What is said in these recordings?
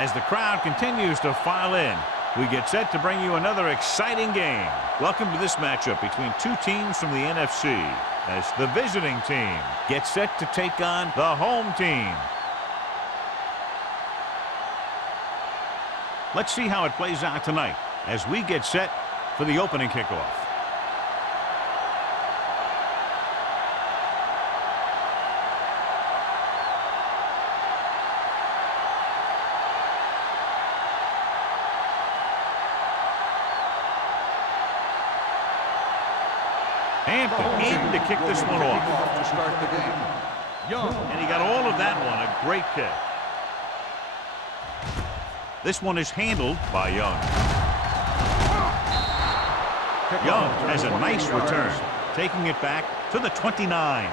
As the crowd continues to file in, we get set to bring you another exciting game. Welcome to this matchup between two teams from the NFC, as the visiting team gets set to take on the home team. Let's see how it plays out tonight as we get set for the opening kickoff. Hampton in to kick this one off. To start the game. Young. And he got all of that one. A great kick. This one is handled by Young. Young has a nice return, taking it back to the 29.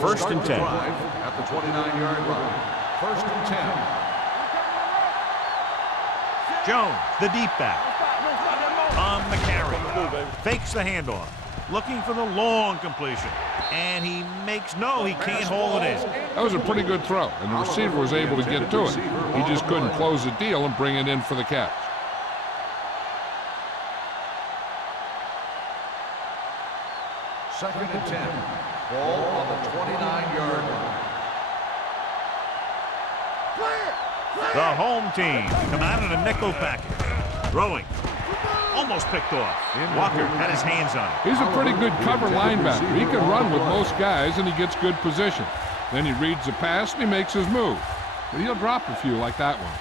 First and 10. At the 29-yard line. First and 10. Jones, the deep back. On the carry. Fakes the handoff. Looking for the long completion. And he makes no, he can't hold it in. That was a pretty good throw, and the receiver was able to get to it. He just couldn't close the deal and bring it in for the catch. Second and 10. Ball on the 29-yard line. The home team come out in a nickel package. Throwing. Almost picked off. Walker had his hands on it. He's a pretty good cover linebacker. He can run with most guys, and he gets good position. Then he reads the pass, and he makes his move. But he'll drop a few like that one.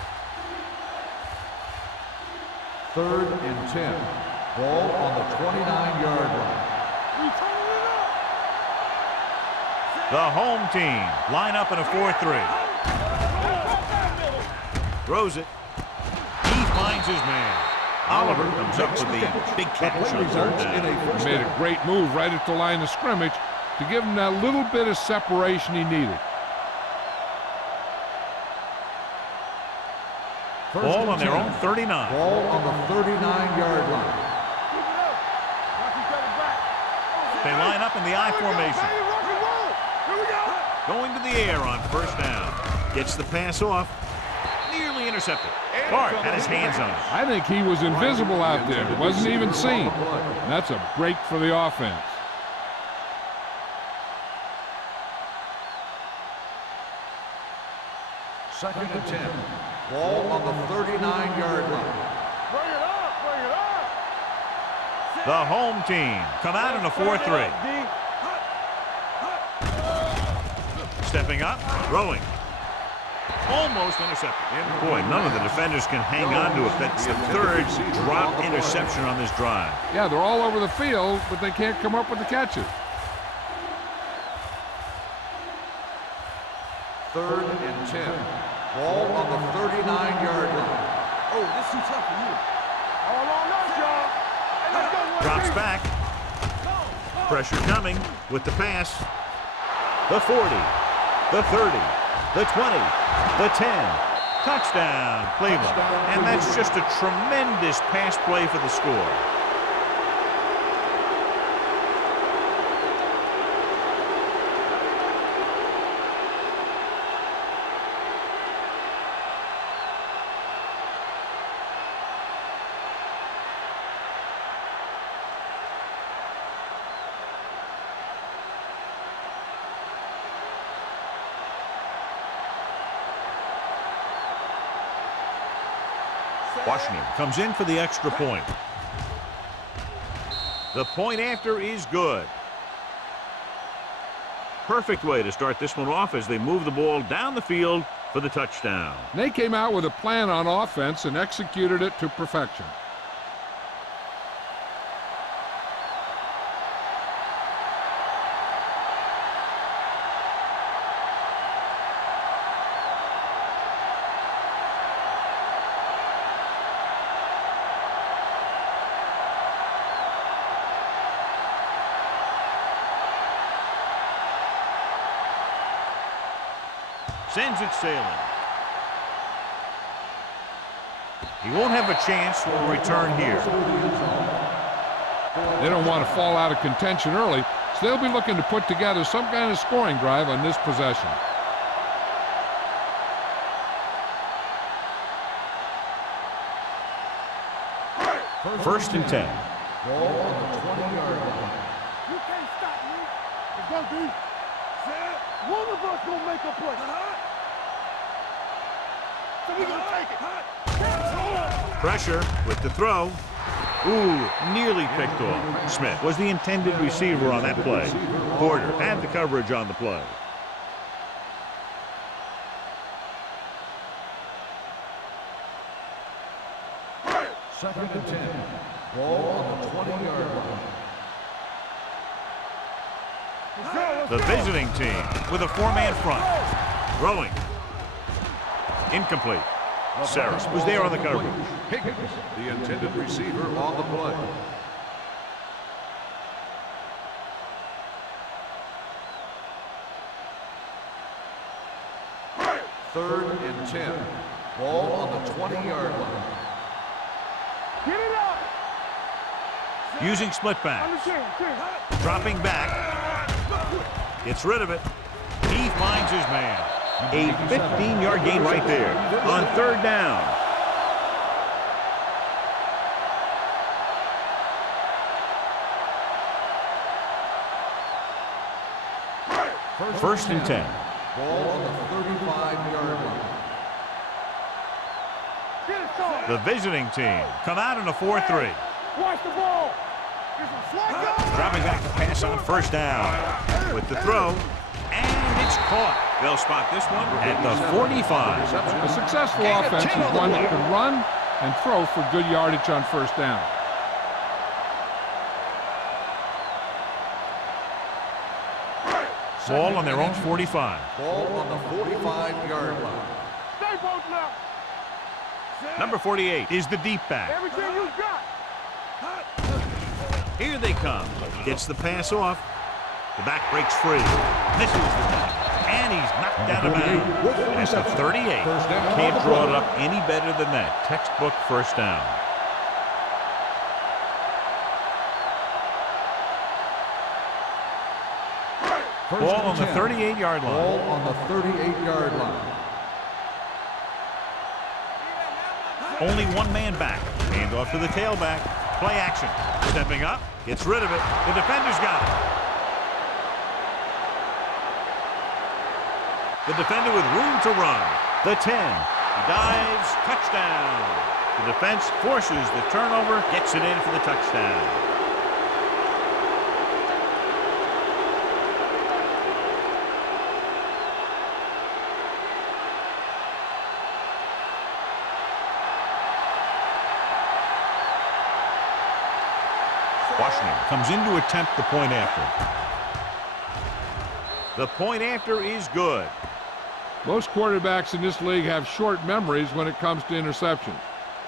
Third and 10. Ball on the 29-yard line. The home team line up in a 4-3. Throws it. He finds his man. Oliver comes up with the big catch on third down. He made a great move right at the line of scrimmage to give him that little bit of separation he needed. Ball on their own 39. Ball on the 39-yard line. They line up in the I formation. Going to the air on first down. Gets the pass off. Nearly intercepted. Bart had his hands on it. I think he was invisible out there. Wasn't even seen. That's a break for the offense. Second and 10. Ball on the 39-yard line. Bring it up, bring it up. The home team come out in a 4-3. Stepping up, throwing. Almost intercepted. Boy, none of the defenders can hang on to it. That's the third drop interception on this drive. Yeah, they're all over the field, but they can't come up with the catches. Third and 10. Ball on the 39-yard line. Oh, this is too tough for you. All on us, y'all. Hey, let's go. Drops back. Pressure coming with the pass. The 40, the 30, the 20, the 10. Touchdown, Cleveland. And that's just a tremendous pass play for the score. Washington comes in for the extra point. The point after is good. Perfect way to start this one off as they move the ball down the field for the touchdown. They came out with a plan on offense and executed it to perfection. Sends it sailing. He won't have a chance for a return here. They don't want to fall out of contention early, so they'll be looking to put together some kind of scoring drive on this possession. First and 10. Ball on the 20-yard line. You can't stop me. Let's go, D. One of us gonna make a play. So we gonna take it. Pressure with the throw. Ooh, nearly picked off. Smith was the intended receiver on that play. Porter had the coverage on the play. Second and 10. Ball on the 20-yard line. The visiting team with a four-man front. Throwing. Incomplete. Saris was there on the coverage. Higgins, the intended receiver on the play. Third and 10. Ball on the 20-yard line. Get it up. Using split back. Dropping back. Gets rid of it. He finds his man. A 15-yard gain right there on third down. First and 10. Ball on the 35-yard line. The visiting team come out in a 4-3. Watch the ball. Dropping back to pass on first down. With the throw. And it's caught. They'll spot this one at the 45. A successful offense is one that can run and throw for good yardage on first down. Ball on their own 45. Ball on the 45-yard line. Stay both now. Number 48 is the deep back. Everything you got. Here they come. Gets the pass off. The back breaks free. Misses the back. And he's knocked out of bounds. That's the 38. Can't draw it up any better than that. Textbook first down. Ball on the 38-yard line. Ball on the 38-yard line. Only one man back. Hand off to the tailback. Play action. Stepping up. Gets rid of it. The defender's got it. The defender with room to run. The 10. He dives. Touchdown. The defense forces the turnover. Gets it in for the touchdown. Washington comes in to attempt the point after. The point after is good. Most quarterbacks in this league have short memories when it comes to interceptions.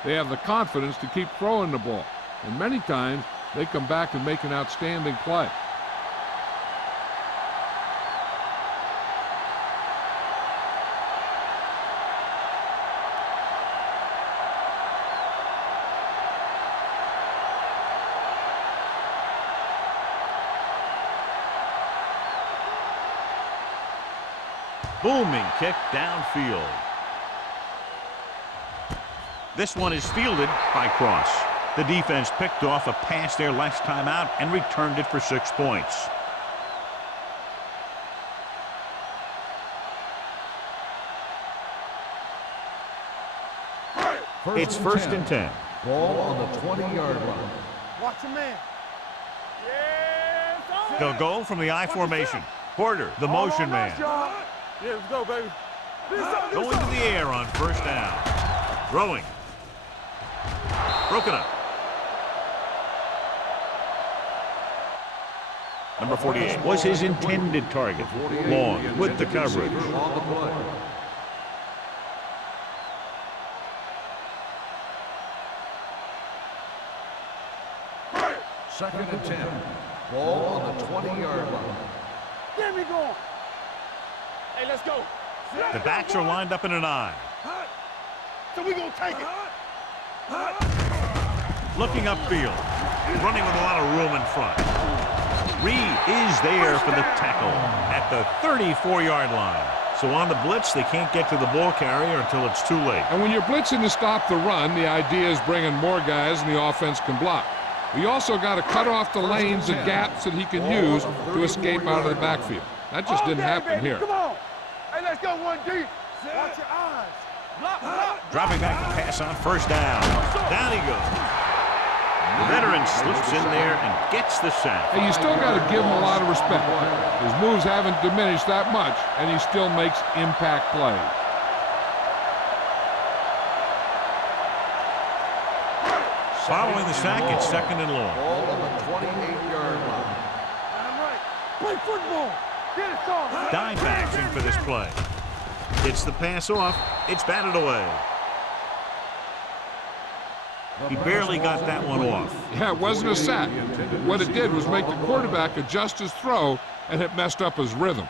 They have the confidence to keep throwing the ball, and many times they come back and make an outstanding play. Booming kick downfield. This one is fielded by Cross. The defense picked off a pass there last time out and returned it for 6 points. It's first and 10. Ball on the 20-yard line. Watch your man. They'll go from the I formation. Porter, the motion man. Yeah, let's go, baby. Going to the air on first down. Throwing. Broken up. Number 48 was his intended target. Long with the coverage. On the play. Second and 10. Ball on the 20-yard line. Get me going. Hey, let's go. The backs are lined up in an I. So we gonna take it. Looking upfield. running with a lot of room in front. Reed is there for the tackle at the 34-yard line. So on the blitz, they can't get to the ball carrier until it's too late. And when you're blitzing to stop the run, the idea is bringing more guys and the offense can block. We also got to cut off the lanes and gaps that he can use to escape out of the backfield. That just didn't happen here. Come on. Hey, let's go one deep. Watch your eyes. Block, block. Dropping back to pass on first down. Down he goes. The veteran slips in there and gets the sack. Hey, you still got to give him a lot of respect. His moves haven't diminished that much, and he still makes impact plays. Following the sack, it's second and long. Ball on the 28-yard line. I'm right. Play football. Get it started. Dime backs in for this play. Gets the pass off. It's batted away. He barely got that one off. Yeah, it wasn't a sack. What it did was make the quarterback adjust his throw, and it messed up his rhythm.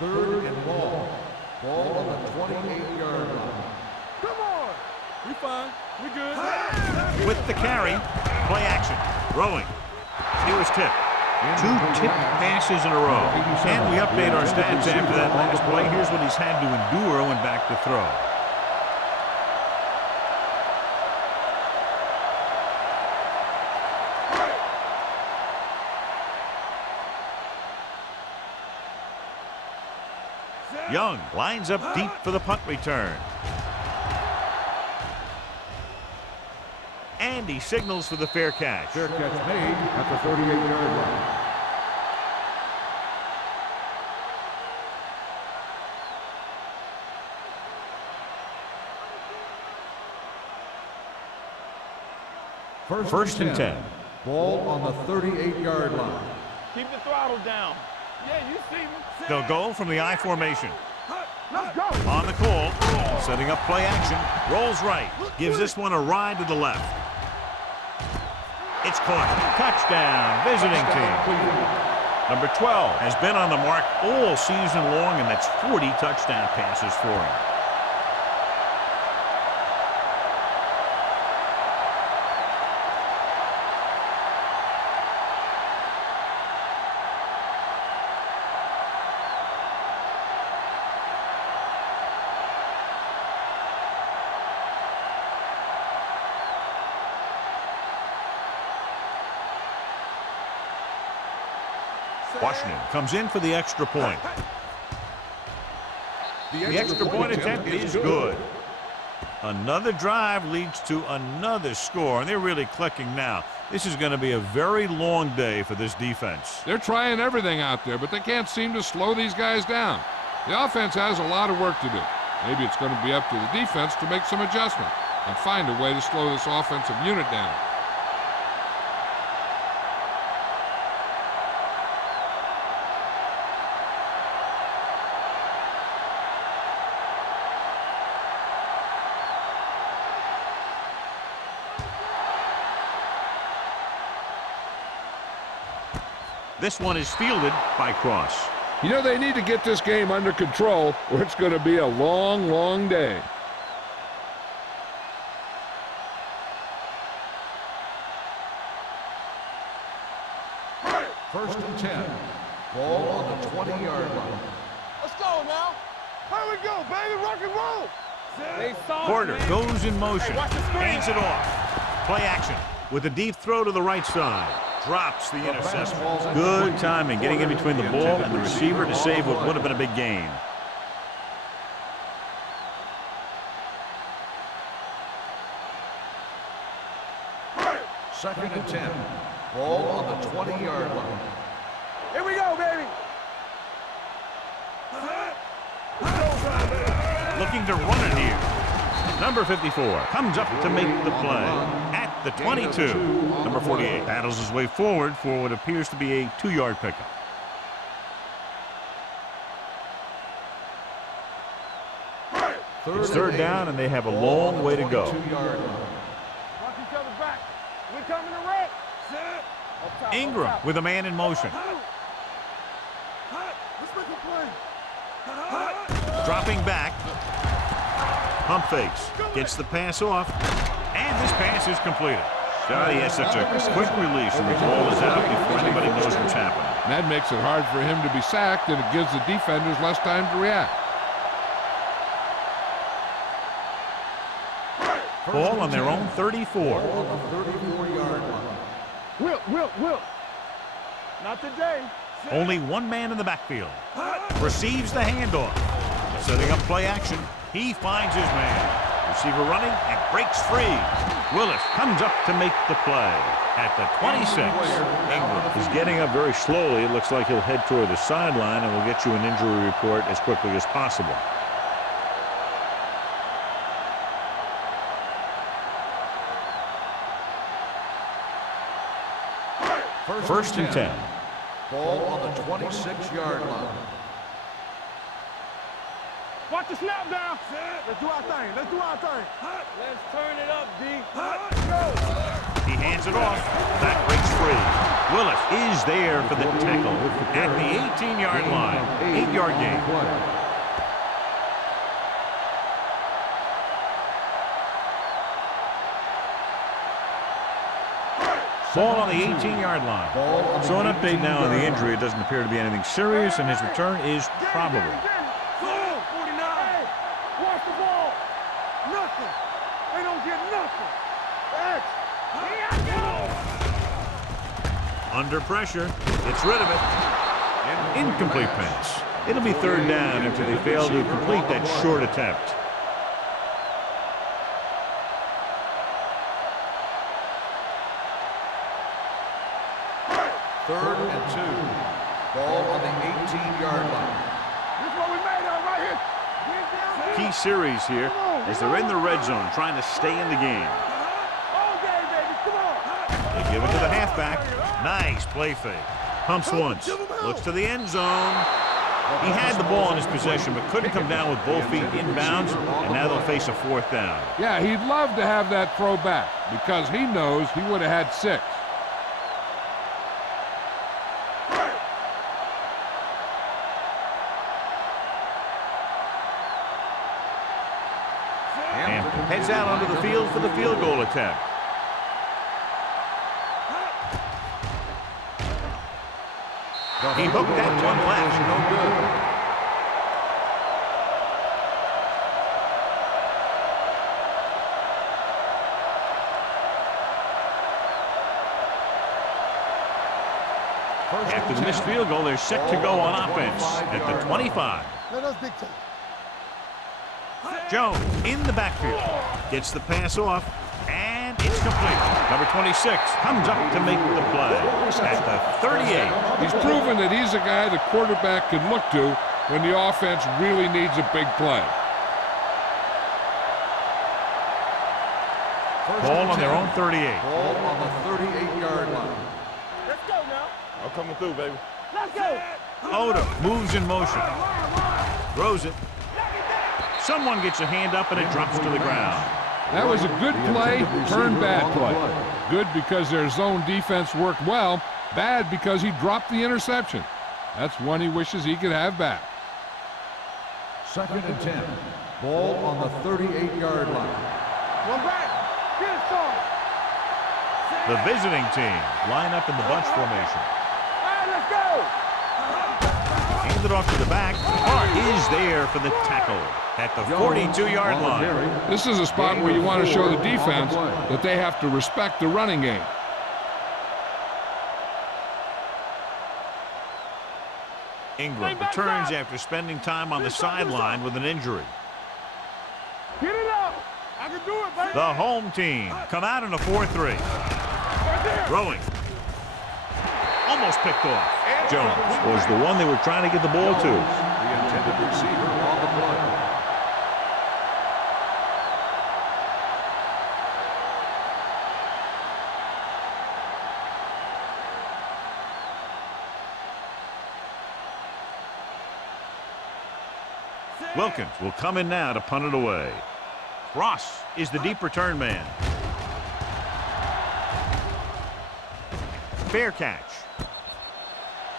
Third and long. Ball on the 28-yard line. Come on. We fine. We good. With the carry, play action, throwing. He was tipped. 2 tipped passes in a row. And we update our stats after that last play. Here's what he's had to endure when back to throw. Young lines up deep for the punt return. And he signals for the fair catch. Fair catch made at the 38-yard line. First and 10. Ball on the 38-yard line. Keep the throttle down. Yeah, you see me. They'll go from the I formation. Let's go. On the call, setting up play action, rolls right, gives this one a ride to the left. It's caught. Touchdown, visiting team. Number 12 has been on the mark all season long, and that's 40 touchdown passes for him. Washington comes in for the extra point. The extra point attempt is good. Another drive leads to another score, and they're really clicking now. This is going to be a very long day for this defense. They're trying everything out there, but they can't seem to slow these guys down. The offense has a lot of work to do. Maybe it's going to be up to the defense to make some adjustment and find a way to slow this offensive unit down. This one is fielded by Cross. You know, they need to get this game under control, or it's going to be a long, long day. First and 10. Ball on the 20-yard line. Let's go now. Here we go, baby. Rock and roll. They saw Porter it, man. goes in motion, Hey, watch the screen. hands it off. Play action with a deep throw to the right side. Drops the interception. Good timing, getting in between the ball and the receiver to save what would have been a big gain. Second and 10. Ball on the 20-yard line. Here we go, baby. Looking to run it here. Number 54 comes up to make the play at the 22. Number 48 battles his way forward for what appears to be a 2-yard pickup. It's third down, and they have a long way to go. Watch each other back. We coming to wreck. Up top, Ingram up top. with a man in motion. Let's make a play. Dropping back. Pump fakes. Gets the pass off. And this pass is completed. God, he has such a quick release, and the ball is out before anybody knows what's happening. That makes it hard for him to be sacked, and it gives the defenders less time to react. Ball on their own 34. On the 34-yard line. Will. Not today. Only one man in the backfield. Receives the handoff. Setting up play action. He finds his man. Receiver running and breaks free. Willis comes up to make the play at the 26. Ingram He's getting up very slowly. It looks like he'll head toward the sideline, and we'll get you an injury report as quickly as possible. First and 10. 10. Ball on the 26-yard line. Watch the snap down. Let's do our thing. Let's Let's turn it up, D. He hands it off. That breaks free. Willis is there for the tackle at the 18-yard line. 8-yard gain. Ball on the 18-yard line. So an update now on the injury. It doesn't appear to be anything serious, and his return is probable. 49. Watch the ball. Nothing. They don't get nothing. X. Under pressure. Gets rid of it. Incomplete pass. It'll be third down after they fail to complete that short attempt. Third and 2. Ball on the 18-yard line. This is what we made of right here. Get down. Key series here as they're in the red zone trying to stay in the game. All day, baby. Come on. They give it to the halfback. Nice play fake. Pumps once. Looks to the end zone. He had the ball in his possession but couldn't come down with both feet inbounds, and now they'll face a fourth down. Yeah, he'd love to have that throw back because he knows he would have had 6. And heads out onto the field for the field goal attempt. He hooked that one left. No good. After the missed field goal, they're set to go on offense at the 25. Let us dictate. Jones in the backfield. Gets the pass off, and it's complete. Number 26 comes up to make the play at the 38. He's proven that he's a guy the quarterback can look to when the offense really needs a big play. Ball on their own 38. Ball on the 38-yard line. Let's go now. I'm coming through, baby. Let's go. Odom moves in motion. Throws it. Someone gets a hand up and it drops to the ground. That was a good play, turned bad play. Good because their zone defense worked well. Bad because he dropped the interception. That's one he wishes he could have back. Second and 10. Ball on the 38-yard line. One back. Get it started. The visiting team line up in the bunch formation. All right, let's go. Hand it off to the back. Hart is there for the tackle at the 42-yard line. This is a spot where you want to show the defense that they have to respect the running game. Ingram returns after spending time on the sideline with an injury. Get it up. I can do it, baby. The home team come out in a 4-3. Right there. Throwing. Almost picked off. Jones. Was the one they were trying to get the ball to. The intended receiver on the play. Wilkins will come in now to punt it away. Ross is the deep return man. Fair catch.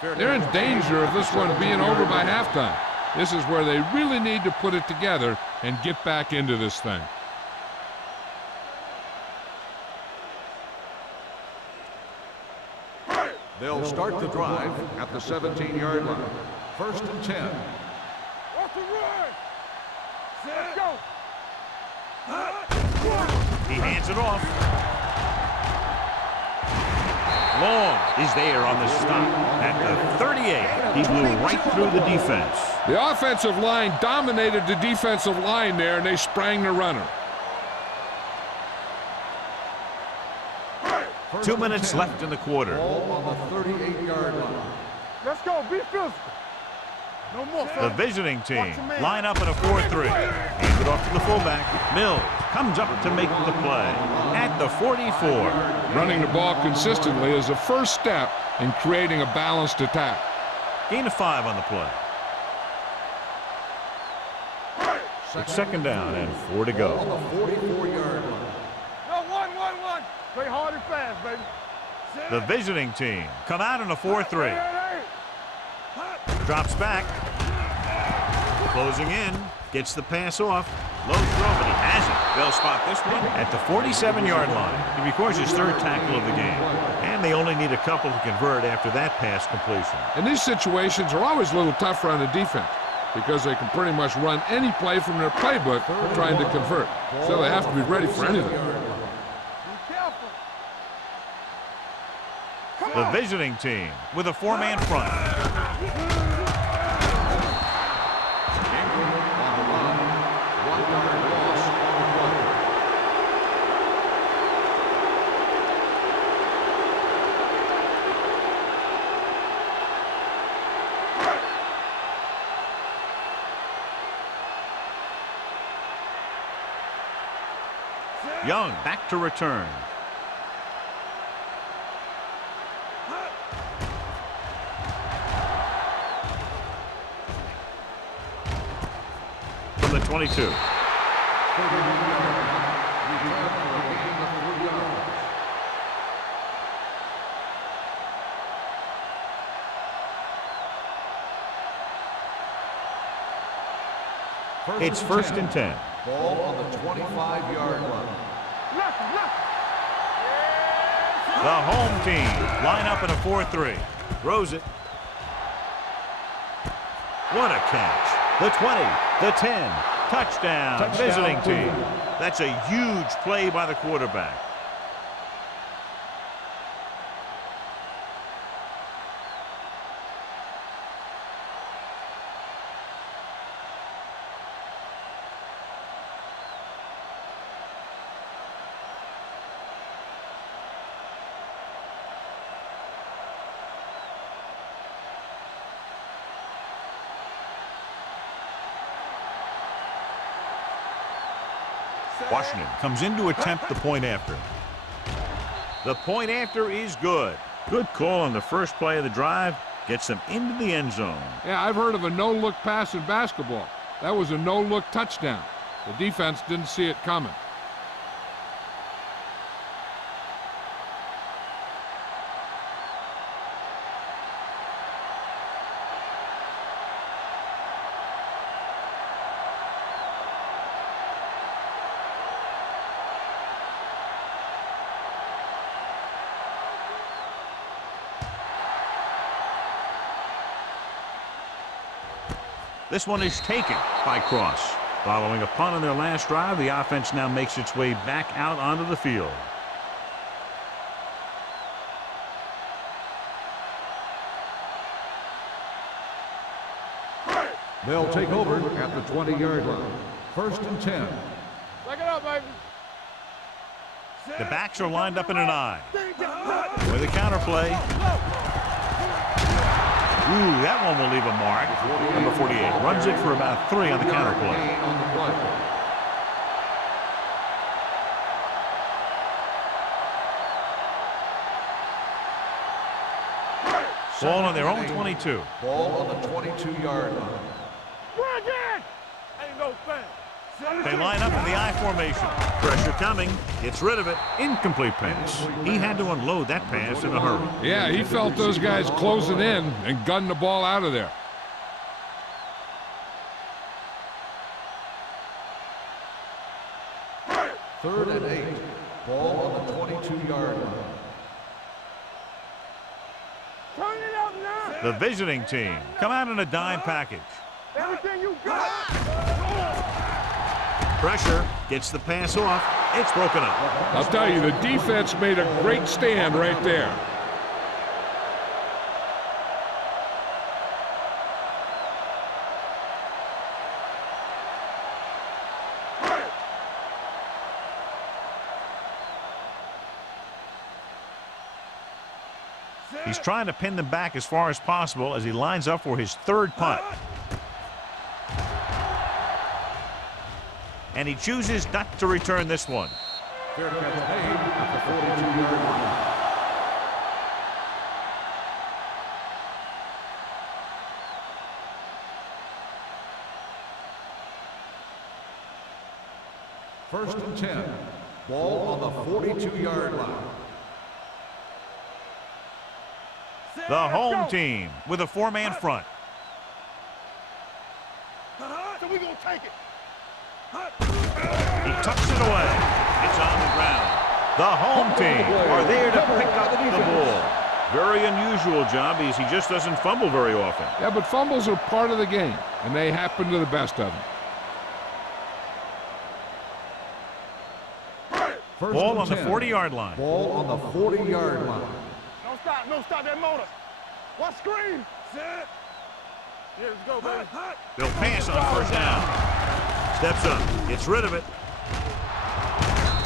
They're in danger of this one being over by halftime. This is where they really need to put it together and get back into this thing. They'll start the drive at the 17-yard line. First and 10. Off the run. Let's go. He hands it off. Long is there on the stop at the 38. He blew right through the defense. The offensive line dominated the defensive line there, and they sprang the runner. 2 minutes left in the quarter. Ball on the 38-yard line. Let's go. Be physical. No more, The son. visiting team line up in a 4-3. Hand it off to the fullback. Mills comes up to make the play at the 44. Running the ball consistently is the first step in creating a balanced attack. Gain of 5 on the play. It's second down and 4 to go. On the 44-yard line. No, one. Play hard and fast, baby. The visiting team come out in a 4-3. Drops back. Closing in. Gets the pass off. Low throw, but he has it. They'll spot this one at the 47-yard line. He records his third tackle of the game. And they only need a couple to convert after that pass completion. And these situations are always a little tougher on the defense because they can pretty much run any play from their playbook trying to convert. So they have to be ready for anything. Be careful. The visiting team with a 4-man front. Ingram on the run. 1-yard loss on the play. Young back to return. From the 22. It's first and 10. Ball on the 25-yard line. The home team line up in a 4-3. Throws it. What a catch. The 20, the 10. Touchdown, visiting team. That's a huge play by the quarterback. Washington comes in to attempt the point after. The point after is good. Good call on the first play of the drive. Gets them into the end zone. Yeah, I've heard of a no-look pass in basketball. That was a no-look touchdown. The defense didn't see it coming. This one is taken by Cross. Following a punt on their last drive, the offense now makes its way back out onto the field. They'll take over at the 20-yard line. First and 10. Back it up, baby. The backs are lined up in an I. With a counter play. Ooh, that one will leave a mark. Number 48 runs it for about 3 on the counter play. Ball on their own 22. Ball on the 22-yard line. Bring it! Ain't no thing. They line up in the I formation. Pressure coming. Gets rid of it. Incomplete pass. He had to unload that pass in a hurry. Yeah, he felt those guys closing in and gunned the ball out of there. 3rd and 8. Ball on the 22-yard line. Turn it up now. The visiting team come out in a dime package. Everything you got. Pressure gets the pass off. It's broken up. I'll tell you, the defense made a great stand right there. He's trying to pin them back as far as possible as he lines up for his 3rd punt. And he chooses not to return this one. Fair catch made at the 42-yard line. First and 10. Ball on the 42-yard line. The home team with a 4-man front. So we gonna take it. He tucks it away. It's on the ground. The home team are there to pick up the ball. Very unusual job because he just doesn't fumble very often. Yeah, but fumbles are part of the game, and they happen to the best of them. First Ball and on the 10. 40-yard line. Ball on the 40-yard line. No stop that motor. What screen? Set. Yeah, let's go, baby. They'll pass on 1st down. Steps up, gets rid of it.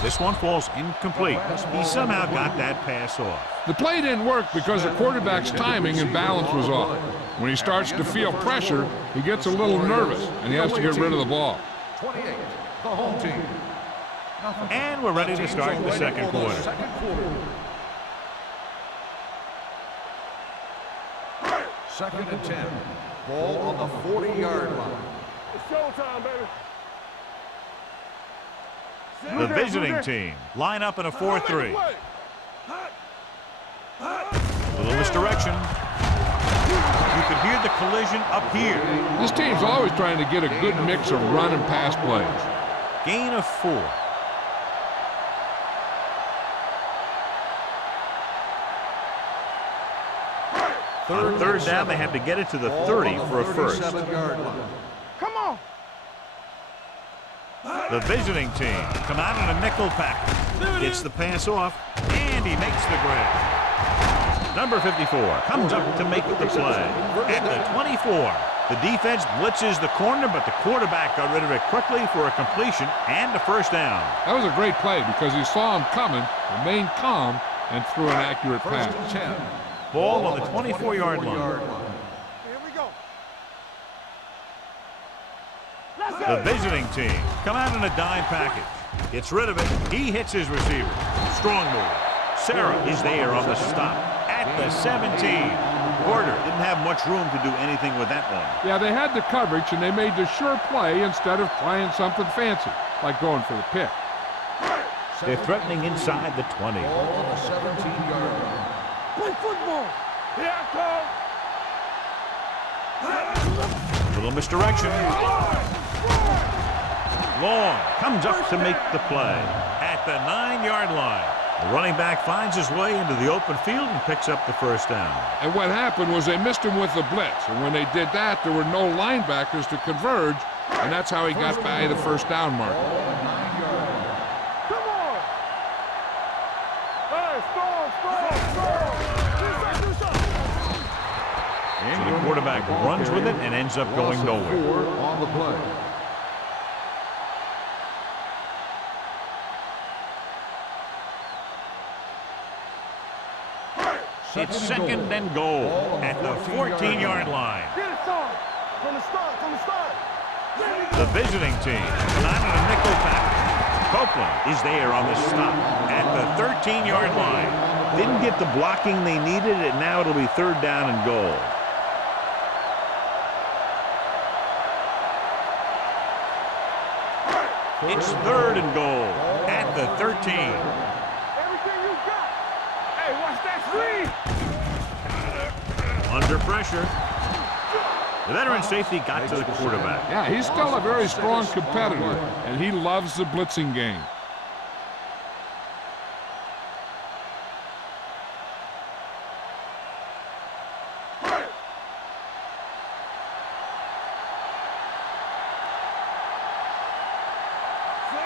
This one falls incomplete. He somehow got that pass off. The play didn't work because the quarterback's timing and balance was off. When he starts to feel pressure, he gets a little nervous, and he has to get rid of the ball. 28, the home team. And we're ready to start the second quarter. Second and 10. Ball on the 40-yard line. It's showtime, baby. The visiting team line up in a 4-3. Little misdirection. You can hear the collision up here. This team's always trying to get a good mix of run and pass plays. Gain of 4. On 3rd down, they have to get it to the 30 for a first. Come on. The visiting team come out in a nickel package. Gets the pass off, and he makes the grab. Number 54 comes up to make the play. At the 24, the defense blitzes the corner, but the quarterback got rid of it quickly for a completion and a 1st down. That was a great play because he saw him coming, remained calm, and threw an accurate pass. Ball on the 24-yard line. Here we go. The visiting team come out in a dime package. Gets rid of it. He hits his receiver. Strong move. Sarah is there on the stop at the 17. Porter didn't have much room to do anything with that one. Yeah, they had the coverage, and they made the sure play instead of trying something fancy, like going for the pick. They're threatening inside the 20. Ball on the 17-yard line. Play football. Here I come. Little misdirection. Long comes up to make the play at the 9-yard line. The running back finds his way into the open field and picks up the 1st down. And what happened was they missed him with the blitz. And when they did that, there were no linebackers to converge, and that's how he got by the 1st down marker. Come on. Hey, storm. So the quarterback runs with it and ends up going nowhere. On the play. It's 2nd and goal at the 14-yard line. Get it started. From the start. The visiting team come out in a nickel package. Copeland is there on the stop at the 13-yard line. Didn't get the blocking they needed, and now it'll be 3rd down and goal. It's 3rd and goal at the 13. Everything you got. Hey, watch that screen. Under pressure. The veteran safety got to the quarterback. Yeah, he's still a very strong competitor, and he loves the blitzing game.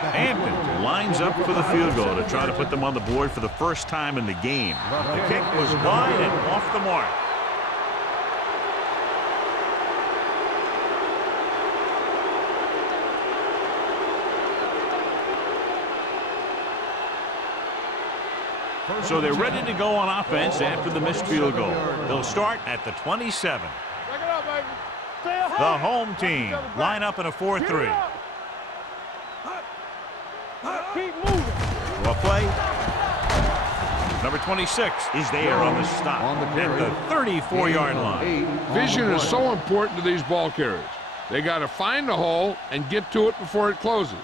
Hampton lines up for the field goal to try to put them on the board for the first time in the game. The kick was wide and off the mark. So they're ready to go on offense after the missed field goal. They'll start at the 27. Back it up, baby. Stay up. The home team line up in a 4-3. Keep moving. Well play. Number 26 is there on the stop at the 34-yard line. Vision is so important to these ball carriers. They got to find the hole and get to it before it closes.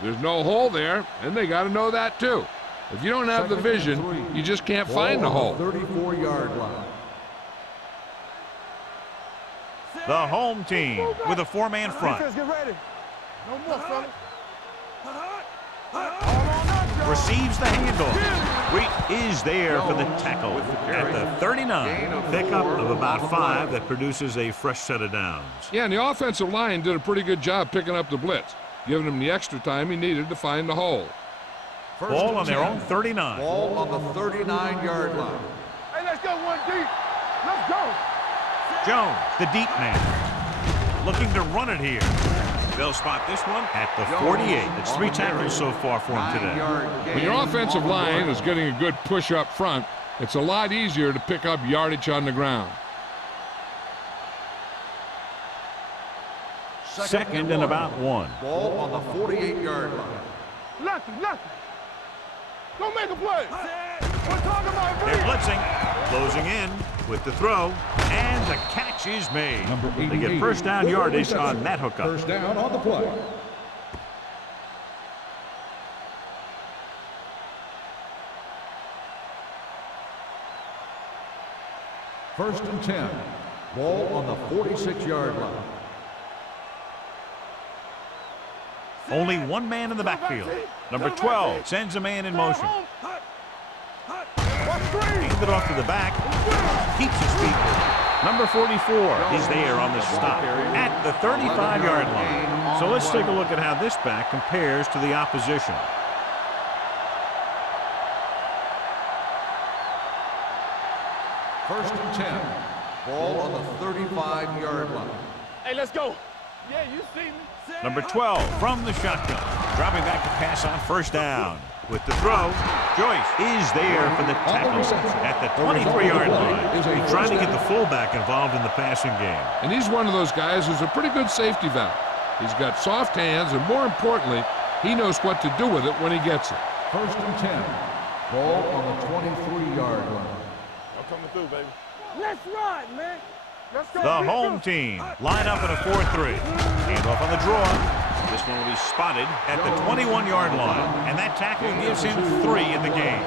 There's no hole there, and they got to know that too. If you don't have the vision, you just can't find the hole. 34-yard line. The home team with a 4-man front. Defense, get ready. No more, fellas. Receives the handoff. Wait is there for the tackle at the 39. Pickup of about 5 that produces a fresh set of downs. Yeah, and the offensive line did a pretty good job picking up the blitz, giving him the extra time he needed to find the hole. Ball on their own 39. Ball on the 39-yard line. Hey, let's go one deep. Let's go. Jones, the deep man, looking to run it here. They'll spot this one at the 48. It's 3 tackles so far for him today. When your offensive line is getting a good push up front, it's a lot easier to pick up yardage on the ground. Second and about 1. Ball on the 48-yard line. Lucky. Don't make a play. We're talking about They're blitzing, closing in with the throw, and the catch is made. They get first down yardage on that hookup. First down on the play. First and 10. Ball on the 46-yard line. Only one man in the backfield. Number 12 sends a man in motion. Hands it off to the back. Keeps his feet. Number 44 is there on the stop at the 35-yard line. So let's take a look at how this back compares to the opposition. First and 10. Ball on the 35-yard line. Hey, let's go. Yeah, you see me. Number 12 from the shotgun. Dropping back to pass on first down. With the throw, Joyce is there for the tackle at the 23-yard line. He's trying to get the fullback involved in the passing game. And he's one of those guys who's a pretty good safety valve. He's got soft hands, and more importantly, he knows what to do with it when he gets it. First and 10. Ball on the 23-yard line. I'm coming through, baby. Let's ride, man. Let's go. The home team line up in a 4-3. Hand off on the draw. This one will be spotted at the 21-yard line, and that tackle gives him 3 in the game.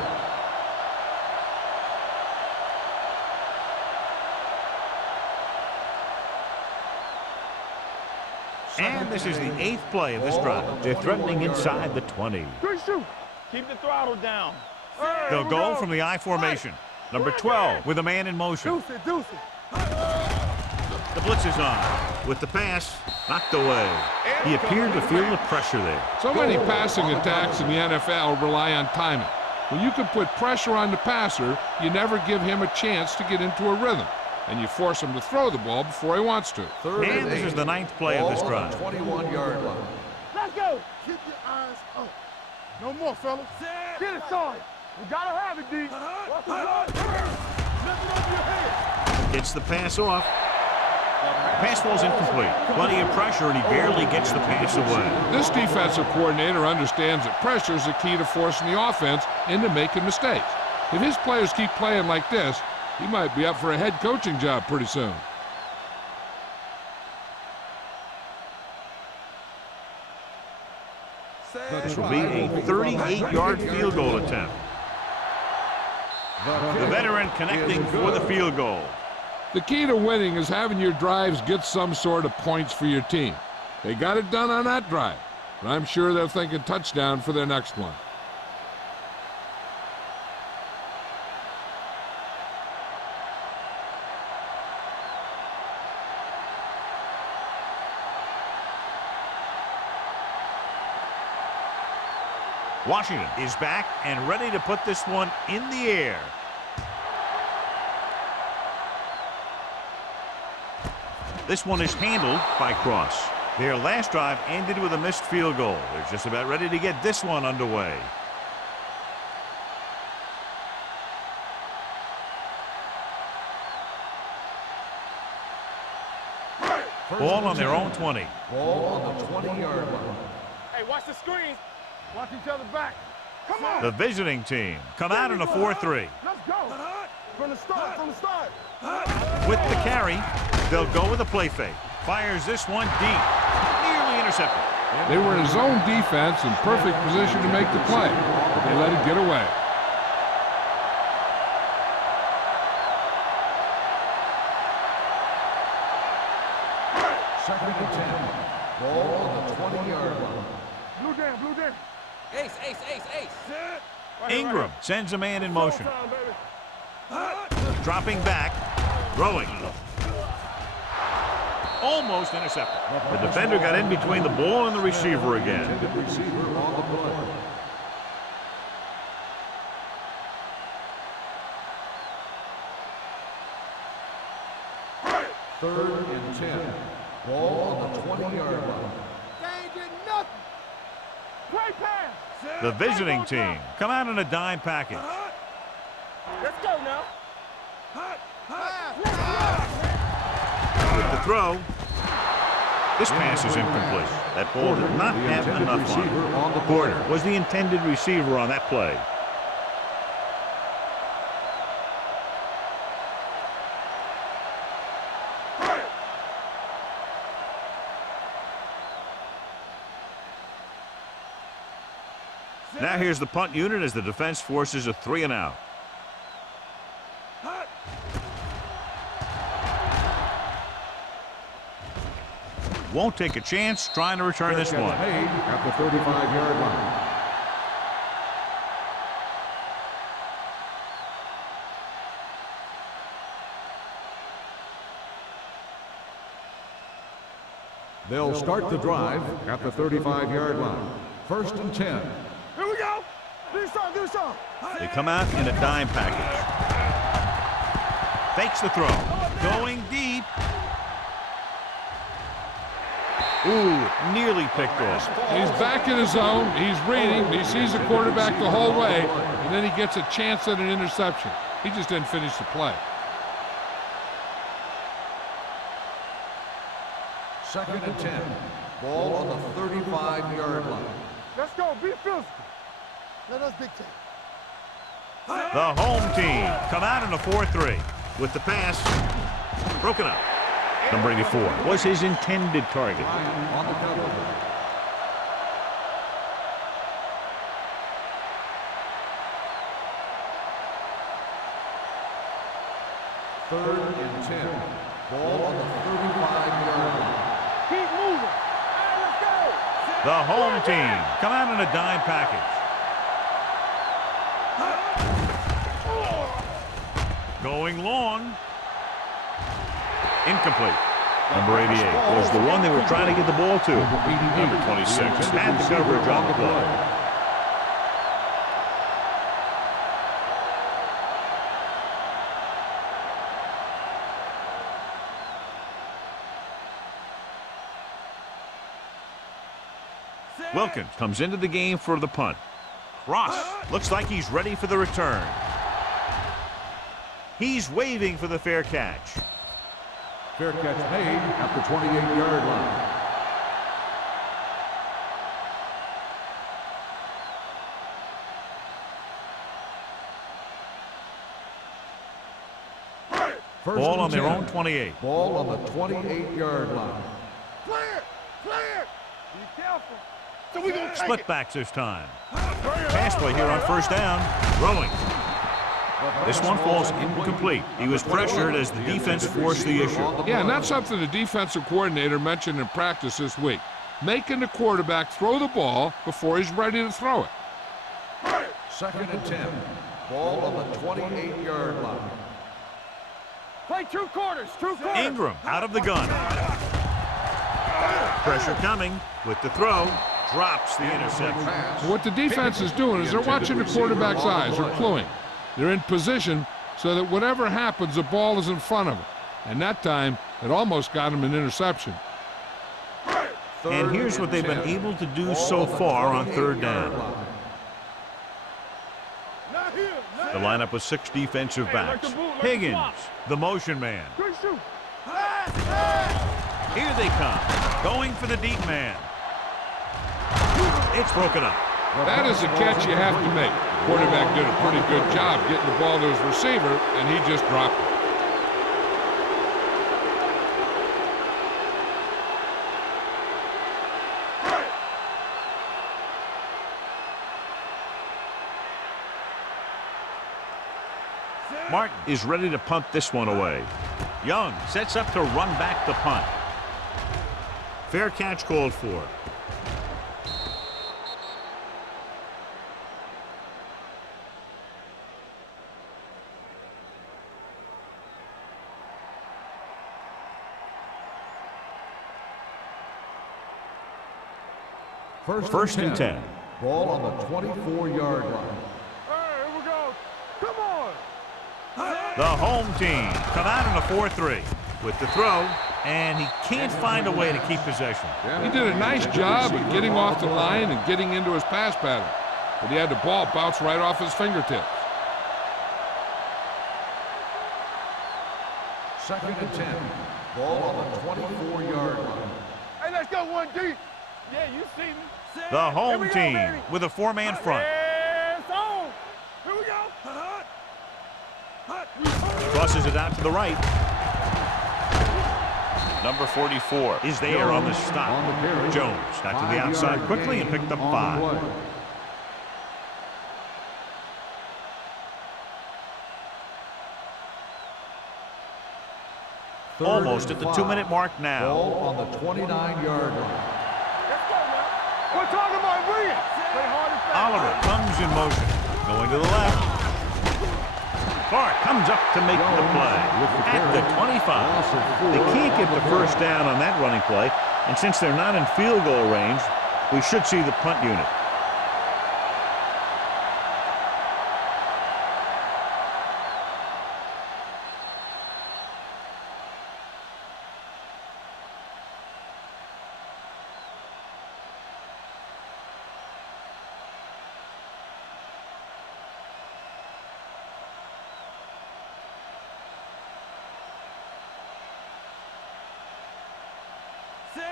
And this is the 8th play of this drive. They're threatening inside the 20. Good shoot. Keep the throttle down. They'll go from the I formation. Number 12 with a man in motion. Deuce it. The blitz is on. With the pass, knocked away. He appeared to feel the pressure there. So many passing attacks in the NFL rely on timing. When you can put pressure on the passer, you never give him a chance to get into a rhythm, and you force him to throw the ball before he wants to. And this is the 9th play of this drive. 21-yard line. Let's go. Keep your eyes up. No more, fellas. Get it started. We gotta have it, D. Watch the blood. Lift it over your head. Gets the pass off. Pass ball's incomplete. Plenty of pressure, and he barely gets the pass away. This defensive coordinator understands that pressure is the key to forcing the offense into making mistakes. If his players keep playing like this, he might be up for a head coaching job pretty soon. This will be a 38-yard field goal attempt. The veteran connecting for the field goal. The key to winning is having your drives get some sort of points for your team. They got it done on that drive, but I'm sure they're thinking touchdown for their next one. Washington is back and ready to put this one in the air. This one is handled by Cross. Their last drive ended with a missed field goal. They're just about ready to get this one underway. Ball on their own 20. Ball on the 20-yard line. Hey, watch the screen. Watch each other back. Come on. The visiting team come out in a 4-3. Let's go. From the start, from the start. With the carry, they'll go with a play fake. Fires this one deep. Nearly intercepted. They were in zone defense in perfect position to make the play, but they let it get away. Second and 10. Ball on the 20-yard line. Blue down, blue down. Ace, ace, ace, ace. Ingram sends a man in motion. Time, baby. Dropping back. Throwing. Almost intercepted. The defender got in between the ball and the receiver again. Intended receiver on the play. Third and 10. Ball on the 20-yard line. They ain't getting nothing. Great pass. The visiting team come out in a dime package. Let's go now. With the throw. This pass is incomplete. That ball did not have enough on it. Porter was the intended receiver on that play. Now here's the punt unit as the defense forces a 3-and-out. Won't take a chance trying to return this one. Made at the 35-yard line. They'll start the drive at the 35-yard line. First and 10. Here we go. Do something, do something. They come out in a dime package. Fakes the throw. Going deep. Ooh, nearly picked off. He's back in his zone. He's reading. He sees the quarterback the whole way, and then he gets a chance at an interception. He just didn't finish the play. Second and 10. Ball on the 35-yard line. Let's go. Be physical. Let us dictate. The home team come out in a 4-3 with the pass broken up. Number 84 was his intended target. On the cover. Third and 10. Ball on the 35-yard line. Keep moving. All right, let's go. The home team come out in a dime package. Going long. Incomplete. Number 88 was the one they were trying to get the ball to. Number 26 had the coverage on the play. Wilkins comes into the game for the punt. Cross looks like he's ready for the return. He's waving for the fair catch. Fair catch made at the 28-yard line. Ball on their own 28. Ball on the 28-yard line. Clear. Clear. Be careful. So we gonna take Split it. backs this time. Pass play here on first down. Throwing. This one falls incomplete. He was pressured as the defense forced the issue. Yeah, and that's something the defensive coordinator mentioned in practice this week. Making the quarterback throw the ball before he's ready to throw it. Second and 10. Ball on the 28-yard line. Play 2 quarters. 2 quarters. Ingram out of the gun. Pressure coming with the throw. drops the interception. What the defense is doing is they're watching the quarterback's eyes. They're cluing. They're in position so that whatever happens, the ball is in front of them. And that time, it almost got him an interception. And here's what they've been able to do so far on third down. The lineup with 6 defensive backs. Higgins, the motion man. Here they come, going for the deep man. It's broken up. That is a catch you have to make. The quarterback did a pretty good job getting the ball to his receiver, and he just dropped it. Martin is ready to punt this one away. Young sets up to run back the punt. Fair catch called for. First and 10. Ball on the 24-yard line. Hey, here we go. Come on. The home team come out in a 4-3 with the throw, and he can't find a way to keep possession. He did a nice job of getting off the line and getting into his pass pattern, but he had the ball bounce right off his fingertips. Second and 10. Ball on the 24-yard line. Hey, let's go one deep. Yeah, you see me. The home Here we go, team baby. with a 4-man front. It's on. Here we go. Crosses it out to the right. Number 44 is there on the stop. On the carry. Jones got to the outside quickly and picked up 5. Almost at the 2-minute mark now. Ball on the 29-yard line. Let's go, man. We're talking about brilliant. Play hard and fast. Oliver comes in motion. Going to the left. Clark comes up to make the play at the 25. They can't get the first down on that running play, and since they're not in field goal range, we should see the punt unit.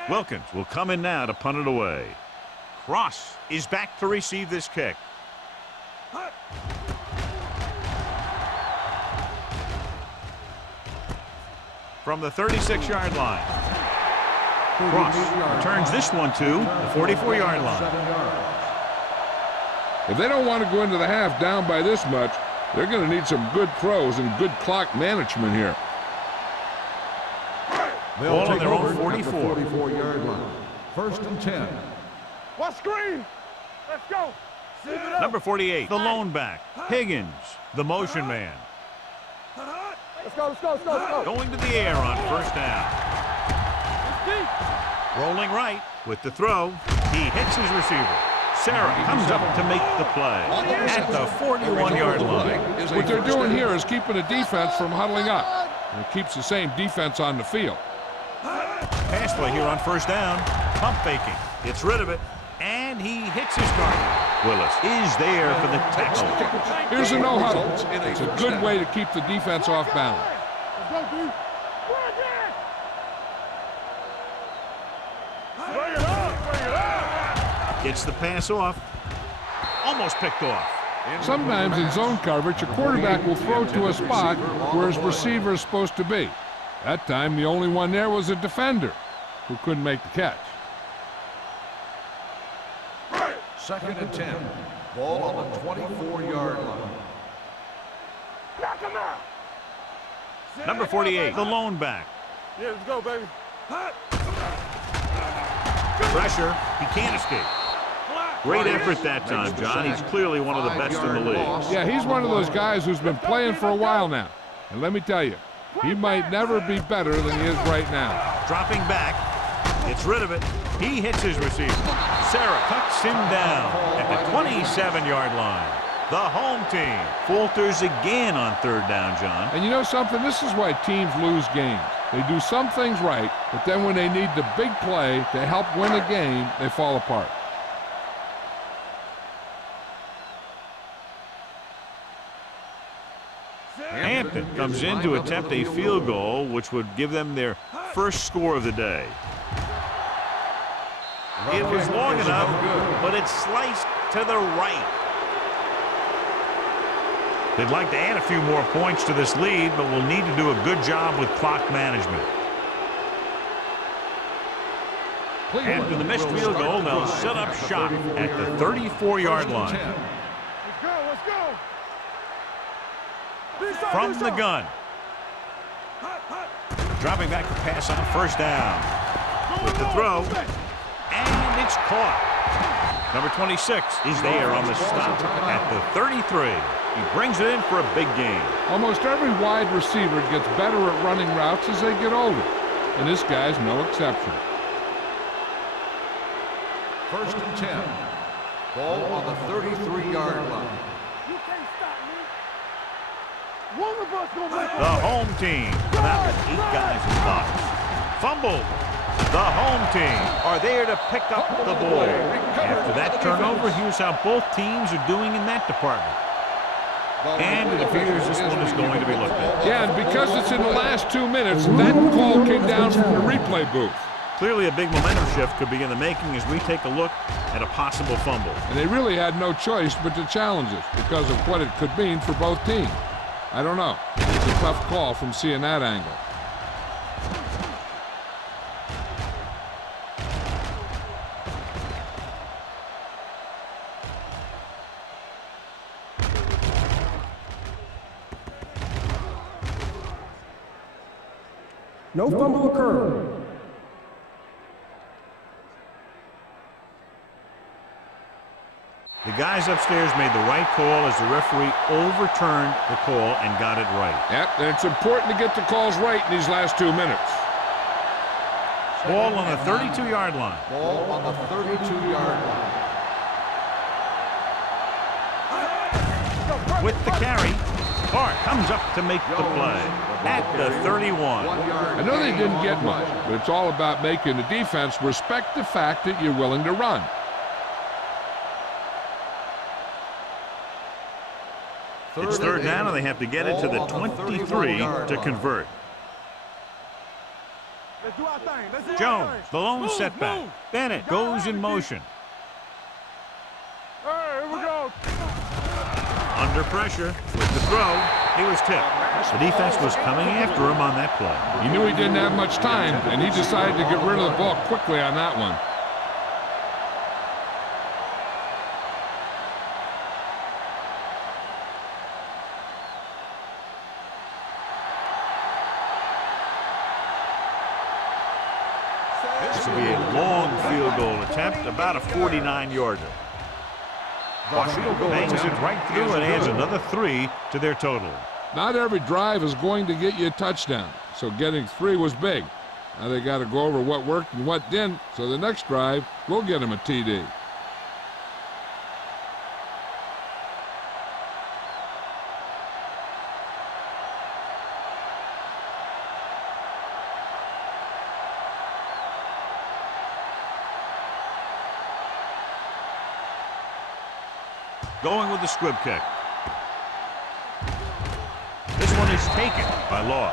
Wilkins will come in now to punt it away. Cross is back to receive this kick. From the 36-yard line. Cross returns this one to the 44-yard line. If they don't want to go into the half down by this much, they're going to need some good throws and good clock management here. They'll Ball on take their own over at the 44. 44-yard line. First and 10. What screen? Let's go. Keep it up. Number 48, the lone back. Higgins, the motion man. Let's go, let's go, let's go, let's go. Going to the air on first down. Rolling right with the throw. He hits his receiver. Sarah comes up to make the play at the 41-yard line. What they're doing here is keeping the defense from huddling up. And it keeps the same defense on the field. Pass play here on first down. Pump faking. Gets rid of it. And he hits his target. Willis is there for the tackle. Here's a no huddle. It's a good way to keep the defense off balance. Let's go, dude. Bring it up, bring it up. Gets the pass off. Almost picked off. Sometimes in zone coverage, a quarterback will throw to a spot where his receiver is supposed to be. That time, the only one there was a defender who couldn't make the catch. Second and 10. Ball on the 24-yard line. Knock him out. Number 48, the lone back. Yeah, let's go, baby. Pressure. He can't escape. Great effort that time, John. He's clearly one of the best in the league. Yeah, he's one of those guys who's been playing for a while now. And let me tell you, he might never be better than he is right now. Dropping back Gets rid of it. He hits his receiver. Sarah cuts him down at the 27-yard line. The home team falters again on third down, John. And you know something? This is why teams lose games. They do some things right, but then when they need the big play to help win a game, they fall apart. Hampton comes in to attempt a field goal, which would give them their first score of the day. It was long enough, but it's sliced to the right. They'd like to add a few more points to this lead, but will need to do a good job with clock management. After the missed field goal, they'll set up shop at the 34-yard line. Let's go. From the gun. Dropping back to pass on first down. With the throw. And it's caught. Number 26 is there on the stop at the 33. He brings it in for a big gain. Almost every wide receiver gets better at running routes as they get older, and this guy's no exception. 1st and 10. Ball on the 33-yard line. You can't stop me. One of us gonna make The home team without with 8 guys in box. Fumbled. The home team are there to pick up the ball. After that turnover, here's how both teams are doing in that department. And it appears this one is going to be looked at. Yeah, and because it's in the last 2 minutes, that call came down from the replay booth. Clearly a big momentum shift could be in the making as we take a look at a possible fumble. And they really had no choice but to challenge it because of what it could mean for both teams. I don't know. It's a tough call from seeing that angle. No fumble occurred. The guys upstairs made the right call as the referee overturned the call and got it right. Yep, and it's important to get the calls right in these last 2 minutes. Ball on the 32-yard line. Ball on the 32-yard line. With the carry, Clark comes up to make the play at the 31. I know they didn't get much, but it's all about making the defense respect the fact that you're willing to run. It's third down, and they have to get it to the 23 to convert. Let's do our thing. Let's do our Jones, thing. the lone Move, setback. move. Bennett goes in motion. Hey, here we go. Under pressure with the throw. He was tipped. The defense was coming after him on that play. He knew he didn't have much time, and he decided to get rid of the ball quickly on that one. This will be a long field goal attempt, about a 49-yarder. Washington bangs it right through and adds another 3 to their total. Not every drive is going to get you a touchdown, so getting 3 was big. Now they got to go over what worked and what didn't, so the next drive will get them a TD. Going with the squib kick. This one is taken by Law.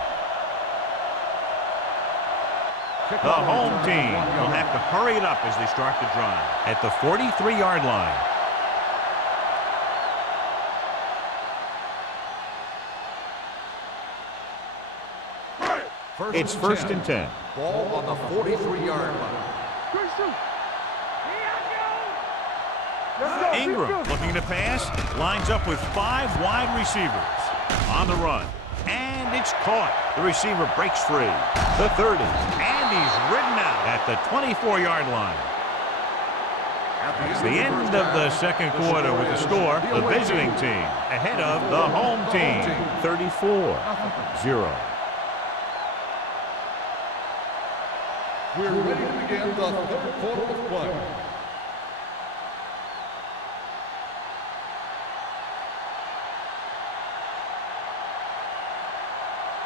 The home team will have to hurry it up as they start the drive at the 43-yard line. It's first and 10. Ball on the 43-yard line. Good shoot. Ingram looking to pass, lines up with 5 wide receivers on the run, and it's caught. The receiver breaks free. The 30, and he's ridden out at the 24-yard line. It's the end of the second quarter with the score. The visiting team ahead of the home team, 34-0. We're ready to begin the third quarter of play.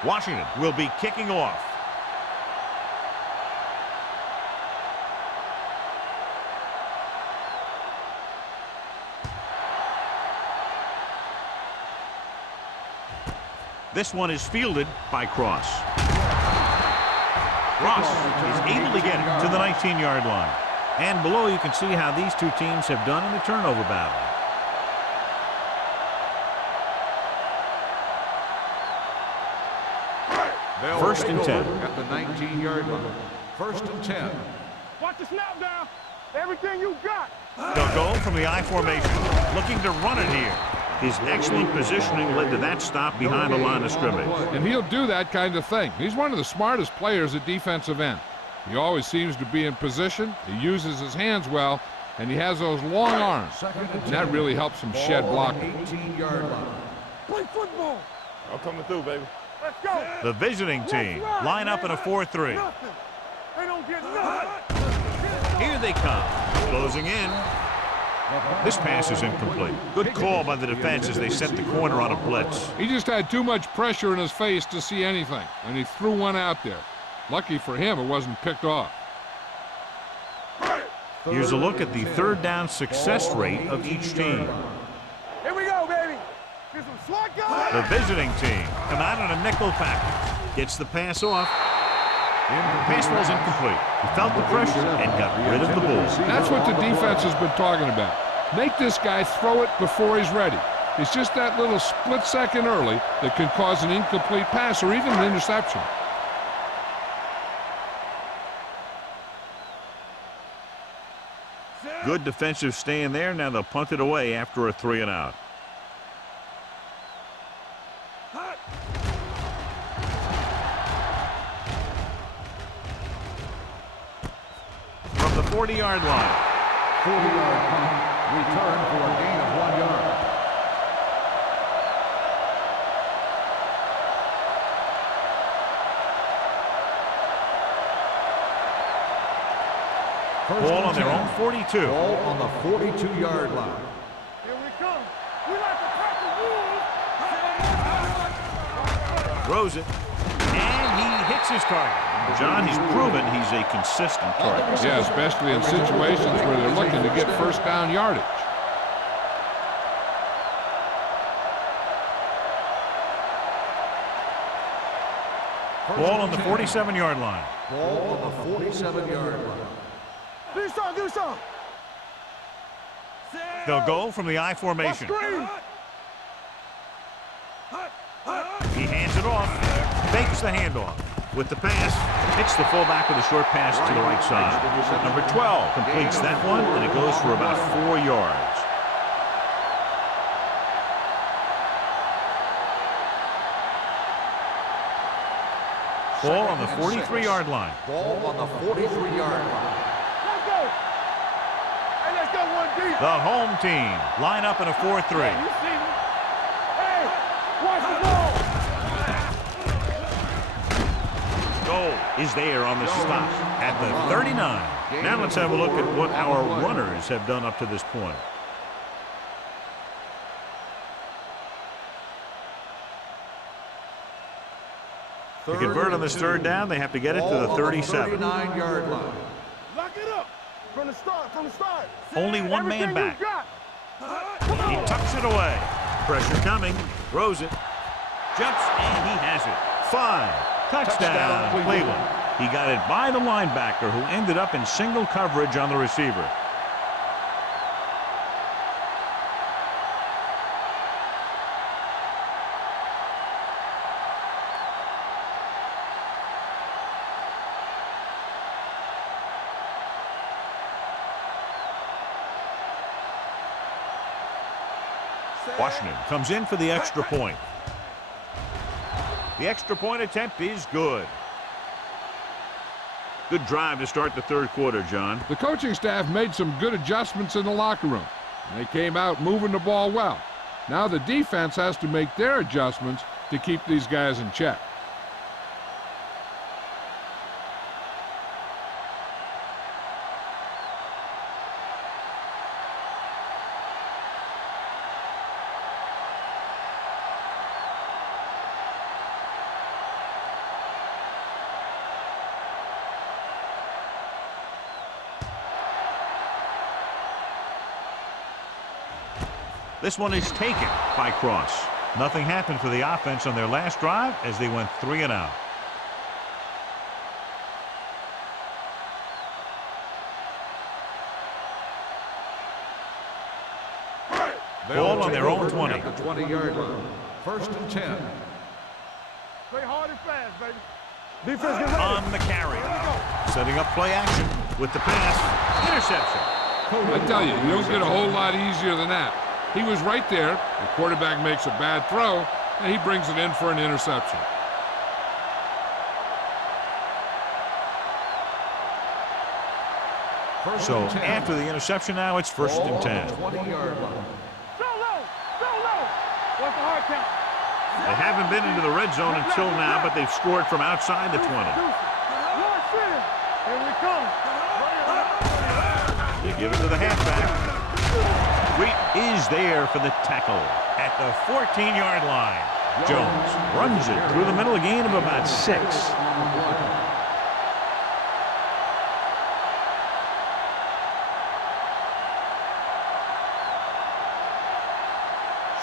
Washington will be kicking off. This one is fielded by Cross. Cross is able to get it to the 19-yard line. And below you can see how these two teams have done in the turnover battle. First and 10. At the 19-yard line. First and 10. Watch the snap down. Everything you got. They'll go from the I formation, looking to run it here. His excellent positioning led to that stop behind the line of scrimmage. And he'll do that kind of thing. He's one of the smartest players at defensive end. He always seems to be in position. He uses his hands well, and he has those long arms. And that really helps him shed blocking. 18-yard line. Play football. I'm coming through, baby. Let's go. The visiting team line up in a 4-3. Nothing. They don't get nothing. Here they come, closing in. This pass is incomplete. Good call by the defense as they set the corner on a blitz. He just had too much pressure in his face to see anything, and he threw one out there. Lucky for him, it wasn't picked off. Here's a look at the third down success rate of each team. Here we go, baby. Here's some SWAT guys. The visiting team come out on a nickel package. Gets the pass off. The pass was incomplete. He felt the pressure and got rid of the ball. That's what the defense has been talking about. Make this guy throw it before he's ready. It's just that little split second early that can cause an incomplete pass or even an interception. Good defensive stand there. Now they'll punt it away after a 3-and-out. From the 40-yard line. 40-yard punt. Return for a gain of 1 yard. Ball on their own 42. Ball on the 42-yard line. Here we come. We like to crack the rules. Throws it. And he hits his target. John, he's proven he's a consistent target. Yeah, especially in situations where they're looking to get first down yardage. Ball on the 47-yard line. Ball on the 47-yard line. Do something. They'll go from the I formation. Screen. He hands it off, fakes the handoff. With the pass, hits the fullback with a short pass to the right side. Number 12 completes that one, and it goes for about 4 yards. Ball on the 43-yard line. Ball on the 43-yard line. Let's go. Hey, let's go one deep. The home team line up in a 4-3. You see me? Hey, watch the ball. Goal is there on the stop at the 39. Now let's have a look at what our runners have done up to this point. To convert on this third down, they have to get it to the 37. 39-yard line. Lock it up. From the start. Only one man Everything back. you got. He tucks it away. Pressure coming. Throws it. Jumps, and he has it. 5. Touchdown, Cleveland. He got it by the linebacker, who ended up in single coverage on the receiver. Washington comes in for the extra point. The extra point attempt is good. Good drive to start the third quarter, John. The coaching staff made some good adjustments in the locker room. They came out moving the ball well. Now the defense has to make their adjustments to keep these guys in check. This one is taken by Cross. Nothing happened for the offense on their last drive as they went 3 and out. Ball on their own 20. At the 20-yard line. 1st and 10. Play hard and fast, baby. Defense get ready. On the carry. Setting up play action with the pass. Interception. I tell you, you don't get a whole lot easier than that. He was right there. The quarterback makes a bad throw, and he brings it in for an interception. So after the interception now, it's 1st and 10. 20-yard line. So low. What's the hard count? They haven't been into the red zone until now, but they've scored from outside the 20. Here we come. They give it to the halfback. Wheat is there for the tackle at the 14-yard line. Jones runs it through the middle, a gain of about 6.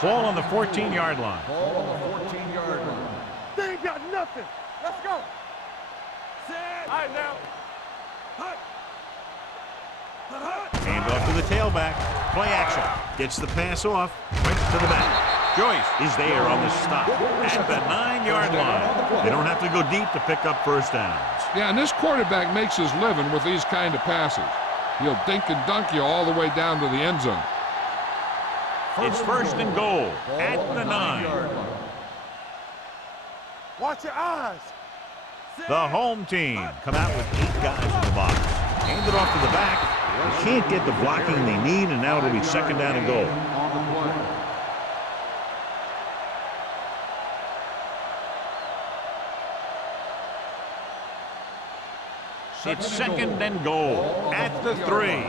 Ball on the 14-yard line. Ball on the 14-yard line. They ain't got nothing. Let's go. All right, now. Hand off to the tailback. Play action. Gets the pass off. Right to the back. Joyce is there on the stop at the 9-yard line. They don't have to go deep to pick up first downs. Yeah, and this quarterback makes his living with these kind of passes. He'll dink and dunk you all the way down to the end zone. It's 1st and goal at the 9. Watch your eyes. The home team come out with 8 guys in the box. Hand it off to the back. They can't get the blocking they need, and now it'll be 2nd down and goal. It's 2nd and goal at the 3.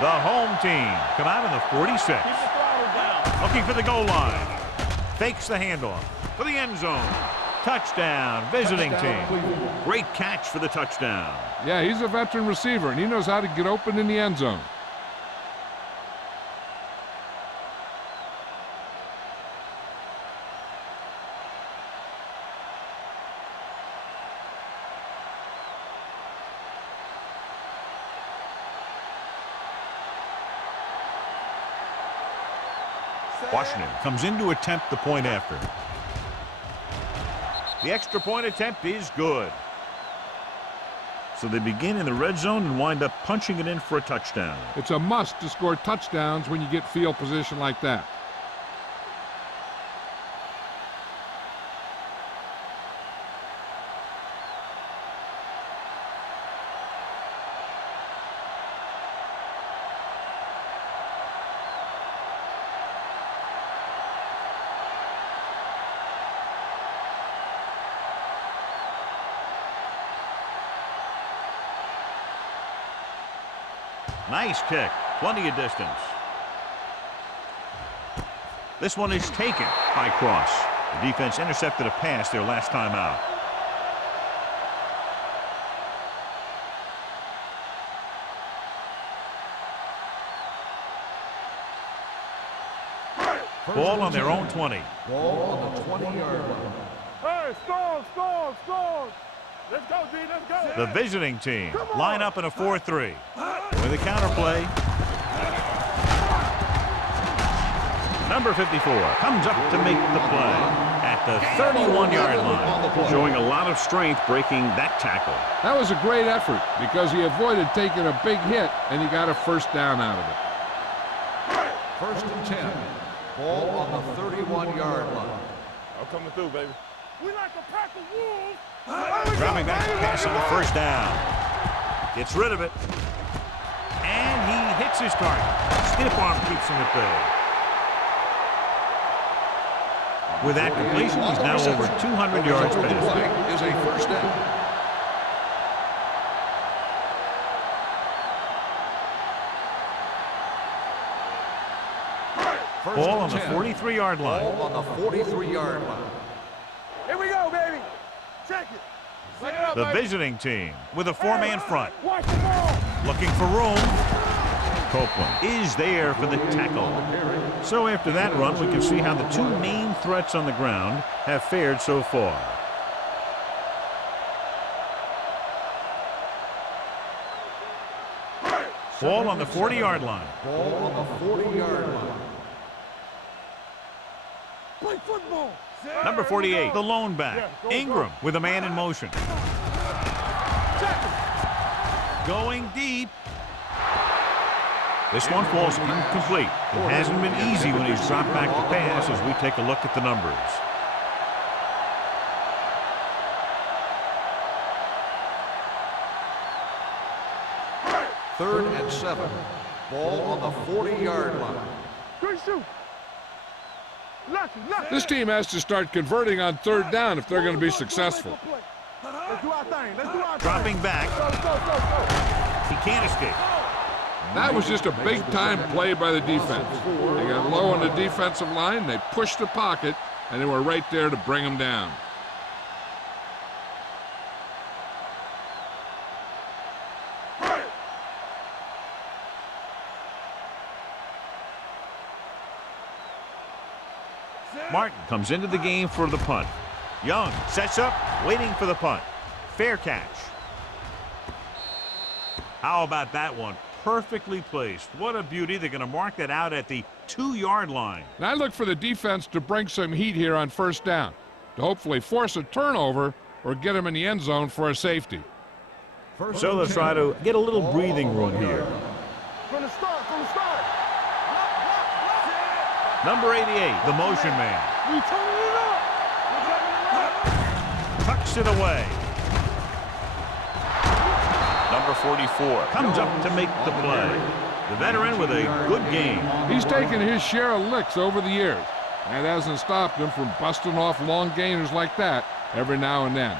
The home team come out in the 46. Looking for the goal line. Fakes the handoff for the end zone. Touchdown, visiting team. Great catch for the touchdown. Yeah, he's a veteran receiver, and he knows how to get open in the end zone. Washington comes in to attempt the point after. The extra point attempt is good. So they begin in the red zone and wind up punching it in for a touchdown. It's a must to score touchdowns when you get field position like that. Nice kick. Plenty of distance. This one is taken by Cross. The defense intercepted a pass their last time out. Ball on their own 20. Ball on the 20-yard line. Hey, stall. Let's go, D, let's go. The visiting team line up in a 4-3. With a counterplay. Number 54 comes up to make the play at the 31-yard line. Showing a lot of strength breaking that tackle. That was a great effort because he avoided taking a big hit, and he got a first down out of it. 1st and 10. Ball on the 31-yard line. I'm coming through, baby. We like a pack of wolves. Dropping back to pass on the first down. Gets rid of it. And he hits his target. Stiff arm keeps him at bay. With that completion, he's now over 200 yards past. Is a first down. Ball on the 43-yard line. Ball on the 43-yard line. Here we go, baby. Check it. Set it up, The baby. visiting team with a 4-man front. Watch the ball. Looking for room. Copeland is there for the tackle. So after that run, we can see how the two main threats on the ground have fared so far. Ball on the 40-yard line. Ball on the 40-yard line. Play football. Number 48, the lone back, Ingram, with a man in motion. Going deep. This one falls incomplete. It hasn't been easy when he's dropped back to pass as we take a look at the numbers. Third and 7. Ball on the 40-yard line. Good shoot. This team has to start converting on third down if they're going to be successful. Let's do our thing. Let's do our thing. Dropping back. He can't escape. That was just a big-time play by the defense. They got low on the defensive line, they pushed the pocket, and they were right there to bring him down. Martin comes into the game for the punt. Young sets up, waiting for the punt. Fair catch. How about that one? Perfectly placed. What a beauty. They're going to mark that out at the 2-yard line. And I look for the defense to bring some heat here on first down, to hopefully force a turnover or get him in the end zone for a safety. So let's try to get a little breathing room here. From the start. Number 88, the motion man. We turning it up. Tucks it away. Number 44 comes up to make the play. The veteran with a good game. He's taken his share of licks over the years. That hasn't stopped him from busting off long gainers like that every now and then.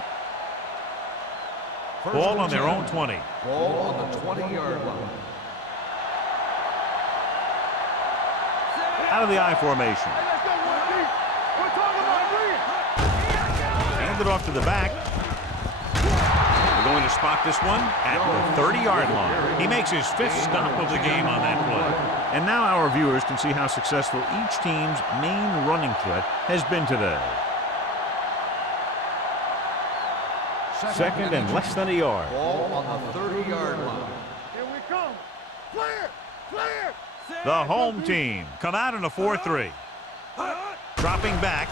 Ball on their own 20. Ball on the 20-yard line. Out of the I formation. Let's go, Woody. We're talking about Lee. Hand it off to the back. We're going to spot this one at the 30-yard line. He makes his 5th stop of the game on that play. And now our viewers can see how successful each team's main running threat has been today. Second and less than a yard. Ball on the 30-yard line. Here we come. Clear. The home team come out in a 4-3. Dropping back.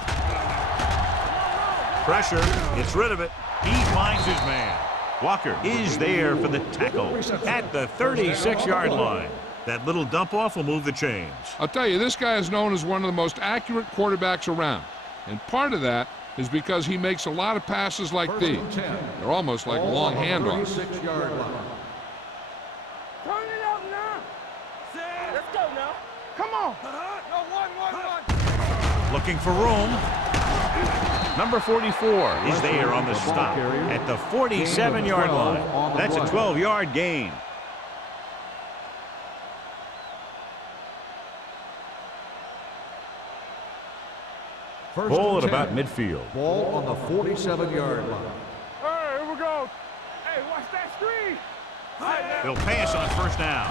Pressure. Gets rid of it. He finds his man. Walker is there for the tackle at the 36-yard line. That little dump off will move the chains. I'll tell you, this guy is known as one of the most accurate quarterbacks around. And part of that is because he makes a lot of passes like these. They're almost like long handoffs. 36-yard line. Turn it up now. Let's go now. Come on. No, one. Looking for room. Number 44 is there on the stop at the 47-yard line. That's a 12-yard gain. Ball at about midfield. Ball on the 47-yard line. Hey, here we go. Hey, watch that screen. They'll pass on first down.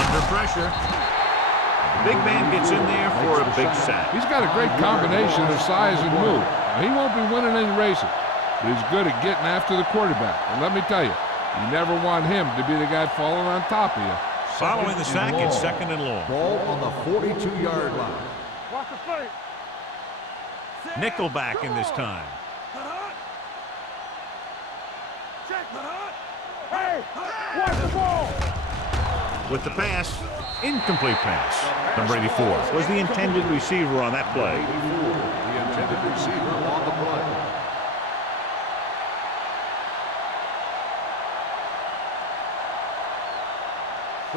Under pressure. The big man gets in there for a big sack. He's got a great combination of size and move. Now, he won't be winning any races, but he's good at getting after the quarterback. And let me tell you, you never want him to be the guy falling on top of you. Following the sack, it's second and long. Ball on the 42-yard line. Watch the play. Nickelback in this time. Hey, watch the ball. With the pass, incomplete pass. Number 84 was the intended receiver on that play. The intended receiver on the play.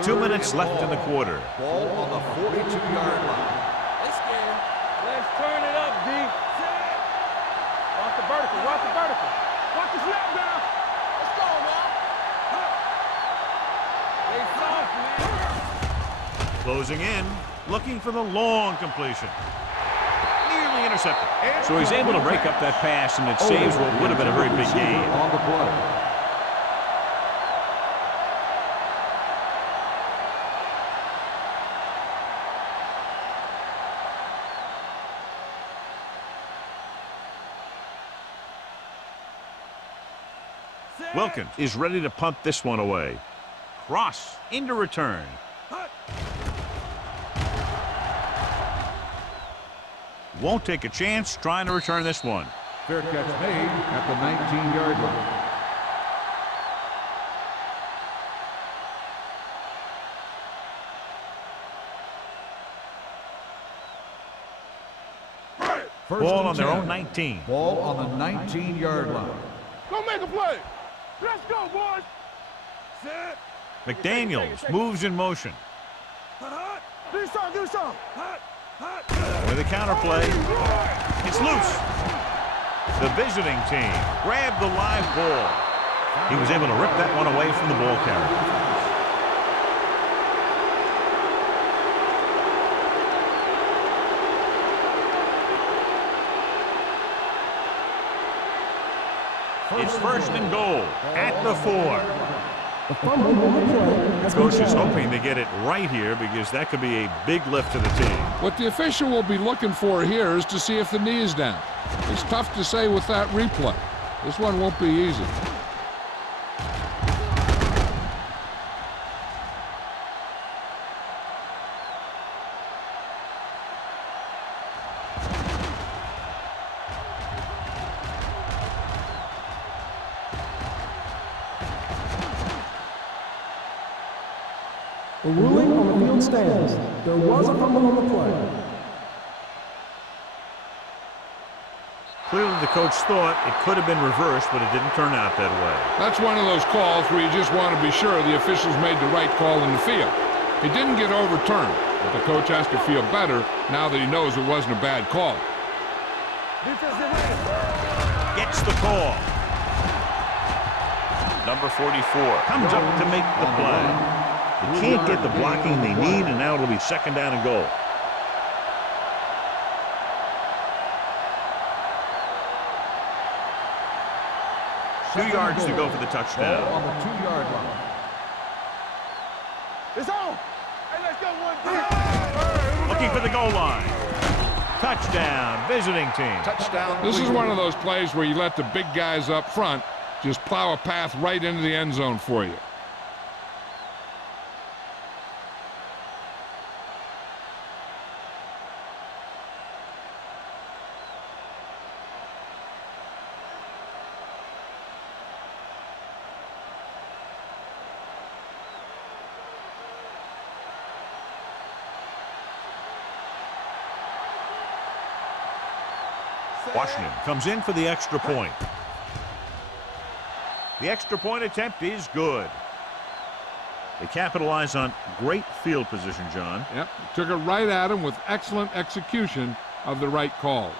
Two minutes left in the quarter. Ball on the 42-yard line. They scared. Let's turn it up, D. Watch the vertical. Watch the vertical. Watch the snap down. Let's go now. They soft, man. Closing in, looking for the long completion. Nearly intercepted. So he's able to break up that pass, and it saves what would have been a very big gain. On the play. Wilkins is ready to punt this one away. Cross into return. Won't take a chance trying to return this one. Fair catch made at the 19-yard line. Ball on their own 19. Ball on the 19-yard line. Go make a play. Let's go, boys. Set. McDaniels moves in motion. Do something. With a counter play. It's loose. The visiting team grabbed the live ball. He was able to rip that one away from the ball carrier. It's first and goal at the 4. Coach is hoping to get it right here because that could be a big lift to the team. What the official will be looking for here is to see if the knee is down. It's tough to say with that replay. This one won't be easy. The ruling on the field stands. There was a fumble on the play. Clearly the coach thought it could have been reversed, but it didn't turn out that way. That's one of those calls where you just want to be sure the officials made the right call in the field. It didn't get overturned, but the coach has to feel better now that he knows it wasn't a bad call. Gets the call. Number 44 comes up to make the play. They can't get the blocking they need, and now it'll be second down and goal. Two yards to go for the touchdown. Ball on the 2-yard line. It's on. Hey, let's go one. Looking for the goal line. Touchdown, visiting team. Touchdown. This is one of those plays where you let the big guys up front just plow a path right into the end zone for you. Washington comes in for the extra point. The extra point attempt is good. They capitalize on great field position, John. Yep, took it right at him with excellent execution of the right calls.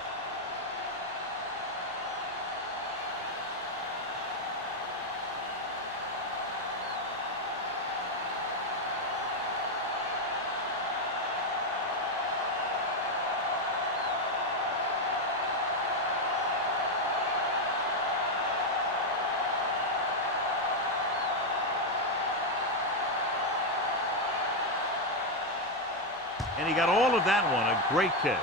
And he got all of that one, a great kick.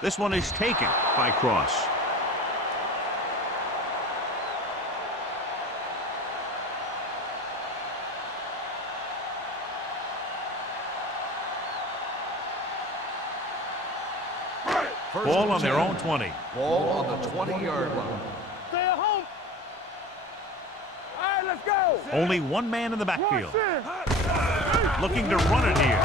This one is taken by Cross. Ball on their own 20. Ball on the 20-yard line. Stay at home. All right, let's go. Only one man in the backfield. Looking to run it here.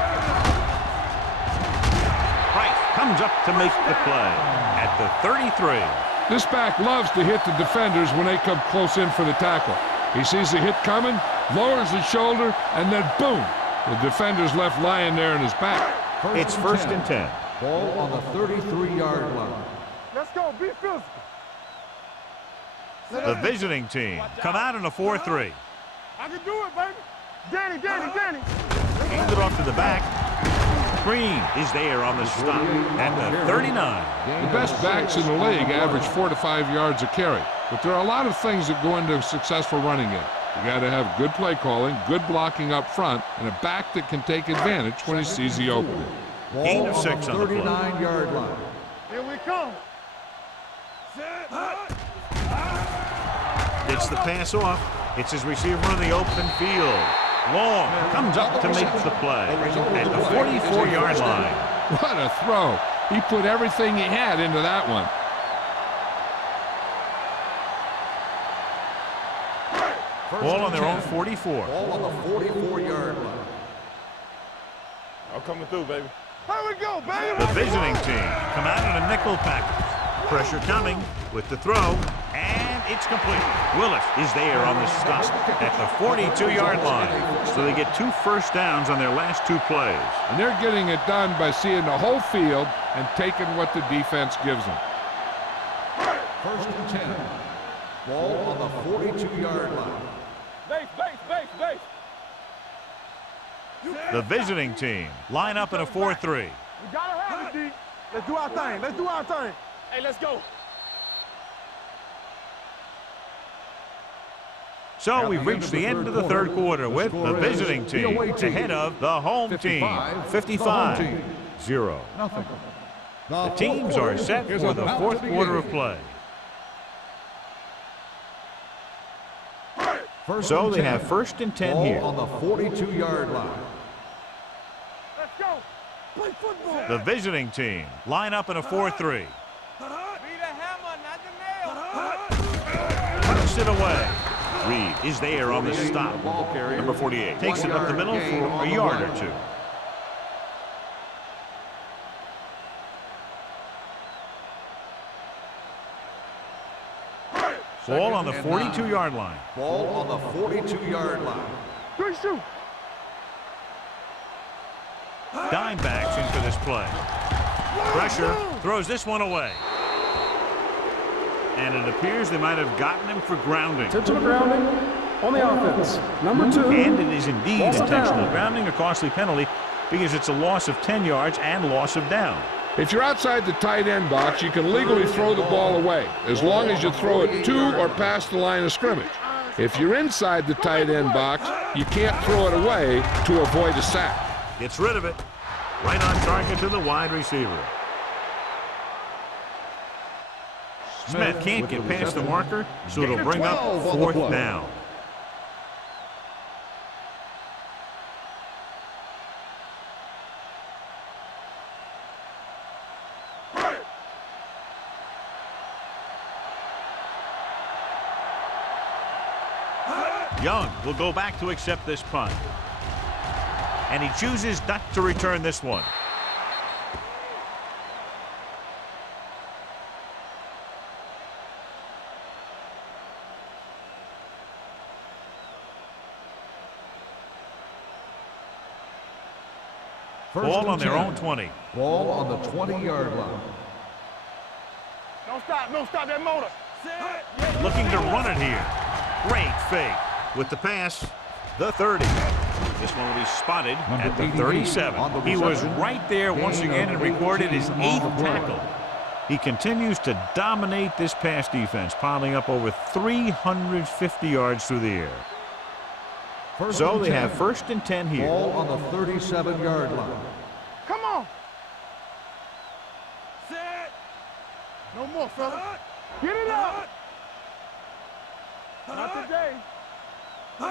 Price comes up to make the play at the 33. This back loves to hit the defenders when they come close in for the tackle. He sees the hit coming, lowers his shoulder, and then boom, the defender's left lying there in his back. It's first and 10. Ball on the 33-yard line. Let's go. Be physical. The visiting team come out in a 4-3. I can do it, baby. Danny. Hand it off to the back. Green is there on the stop at the 39. The best backs in the league average 4 to 5 yards a carry, but there are a lot of things that go into a successful running game. You got to have good play calling, good blocking up front, and a back that can take advantage when he sees the opening. Gain of 6 on the play. 39-yard line. Here we come. Gets the pass off. Hits his receiver in the open field. Long comes up to make the play at the 44-yard line. What a throw. He put everything he had into that one. Ball on their own 44. Ball on the 44-yard line. I'm coming through, baby. Here we go, baby. The visiting team come out in a nickel package. Pressure coming with the throw, and it's complete. Willis is there on the stop at the 42-yard line. So they get 2 first downs on their last 2 plays. And they're getting it done by seeing the whole field and taking what the defense gives them. 1st and 10. Ball on the 42-yard line. Base, base, base, base. The visiting team line up in a 4-3. We gotta have it, D. Let's do our thing. Let's do our thing. Hey, let's go. So we've reached the end of the 3rd quarter with the visiting team ahead of the home team, 55-0. The teams are set for the 4th quarter of play. So they have 1st and 10 here. Ball on the 42-yard line. Let's go. Play football. The visiting team line up in a 4-3. Be the hammer, not the nail. Puts it away. Reed is there on the stop. Number 48 takes it up the middle for a yard or 2. Ball on the 42-yard line. Ball on the 42-yard line. Good shoot. Dime backs into this play. Pressure throws this one away. And it appears they might have gotten him for grounding. Intentional grounding on the offense. Number 2. And it is indeed Loss of intentional down. grounding, a costly penalty, because it's a loss of 10 yards and loss of down. If you're outside the tight end box, you can legally throw the ball away, as long as you throw it to or past the line of scrimmage. If you're inside the tight end box, you can't throw it away to avoid a sack. Gets rid of it. Right on target to the wide receiver. Smith can't get past the marker, so it'll bring up 4th down. Young will go back to accept this punt. And he chooses not to return this one. Ball on their own 20. Ball on the 20-yard line. Don't stop that motor. Looking to run it here. Great fake. With the pass, the 30. This one will be spotted at the 37. He was right there once again and recorded his 8th tackle. He continues to dominate this pass defense, piling up over 350 yards through the air. So they have 1st and 10 here. Ball on the 37-yard line. Come on. No more, fella. Get it up. Not today. He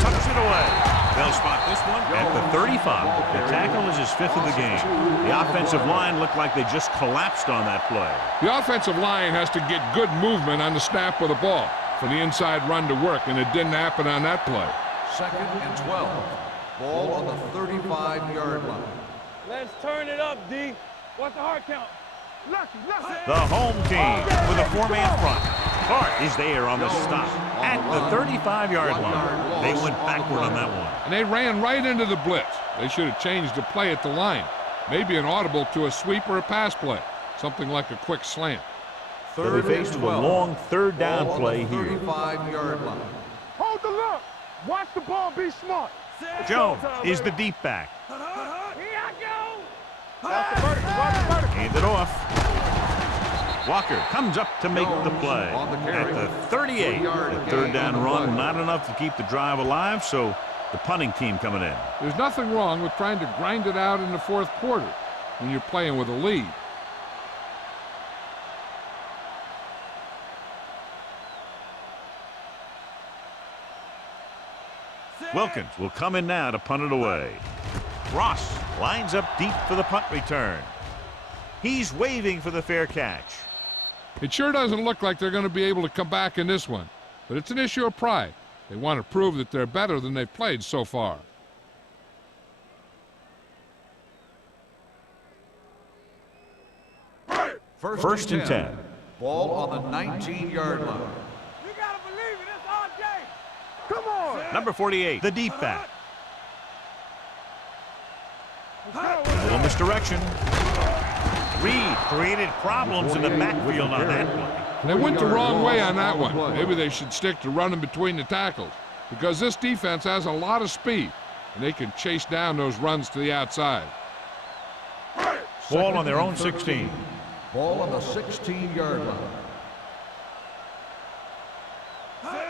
tucks it away. They'll spot this one at the 35. The tackle is his 5th of the game. The offensive line looked like they just collapsed on that play. The offensive line has to get good movement on the snap of the ball for the inside run to work, and it didn't happen on that play. 2nd and 12. Ball on the 35-yard line. Let's turn it up, D. What's the hard count? Lucky. The home team with a 4-man front. Hart is there on the stop at the 35-yard line. They went backward on that one. And they ran right into the blitz. They should have changed the play at the line. Maybe an audible to a sweep or a pass play. Something like a quick slant. So they faced a long 3rd down Ball on play the here. 35-yard line. Hold the look. Watch the ball. Be smart. Jones is the deep back. Here I go. Watch the vertical, watch the vertical. Hand it off. Walker comes up to make the play at the 38. The 3rd down run, not enough to keep the drive alive, so the punting team coming in. There's nothing wrong with trying to grind it out in the 4th quarter when you're playing with a lead. Wilkins will come in now to punt it away. Ross lines up deep for the punt return. He's waving for the fair catch. It sure doesn't look like they're going to be able to come back in this one, but it's an issue of pride. They want to prove that they're better than they've played so far. First and 10. Ball on the 19-yard line. You gotta believe it. It's our day. Come on. Number 48, the deep back. A little misdirection. Reed created problems in the backfield on that one. They went the wrong way on that one. Maybe they should stick to running between the tackles, because this defense has a lot of speed, and they can chase down those runs to the outside. Ball on their own 16. Ball on the 16-yard line.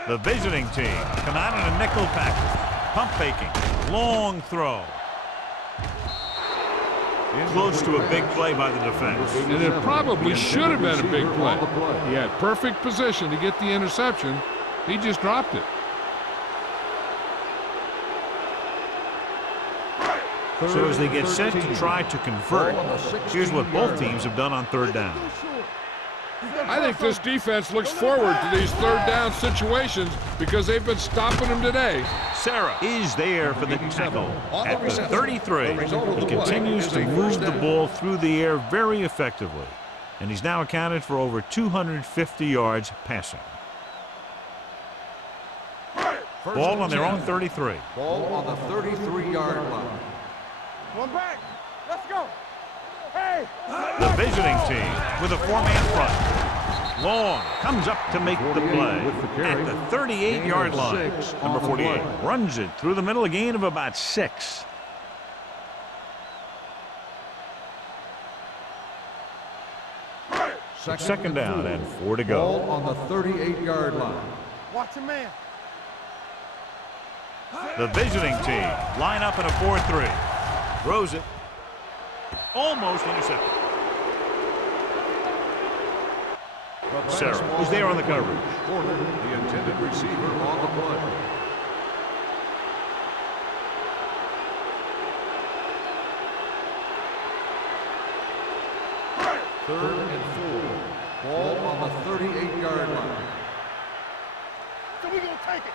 The visiting team come out in a nickel package. Pump faking. Long throw. Close to a big play by the defense. And it probably should have been a big play. He had perfect position to get the interception. He just dropped it. So as they get set to try to convert, here's what both teams have done on third down. I think this defense looks forward to these third down situations because they've been stopping them today. Sarah is there for the tackle at the 33. He continues to move the ball through the air very effectively, and he's now accounted for over 250 yards passing. Ball on their own 33. Ball on the 33-yard line. One back. Let's go. Hey. The visiting team with a four-man front. Long comes up to make the play at the 38-yard line. Number 48 runs it through the middle, a gain of about 6. Second down and 4 to go. Ball on the 38-yard line. Watch a man. The visiting team line up in a 4-3. Throws it. Almost intercepted. Sarah was there on the coverage. Porter, the intended receiver on the play. Third and 4. Ball on the 38-yard line. So we gonna take it.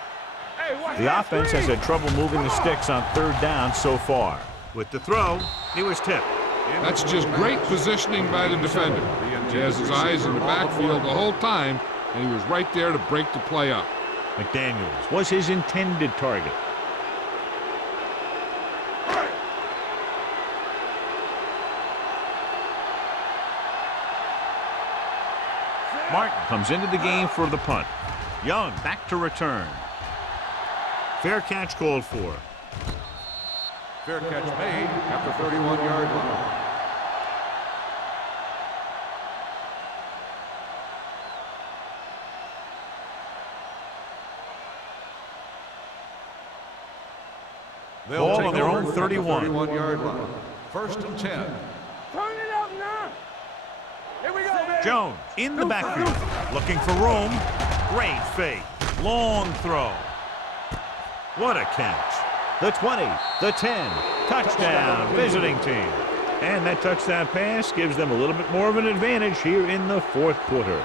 Hey, watch The that offense screen. has had trouble moving the sticks on third down so far. With the throw, he was tipped. That's just great positioning by the defender. He has his eyes in the backfield the whole time, and he was right there to break the play up. McDaniels was his intended target. Martin comes into the game for the punt. Young back to return. Fair catch called for. Fair catch made at the 31-yard line. Ball on their own 31. 31-yard line. First and 10. Turn it up now. Here we go, baby. Jones in the backfield, looking for room. Great fake. Long throw. What a catch. The 20, the 10, touchdown, visiting team. And that touchdown pass gives them a little bit more of an advantage here in the fourth quarter.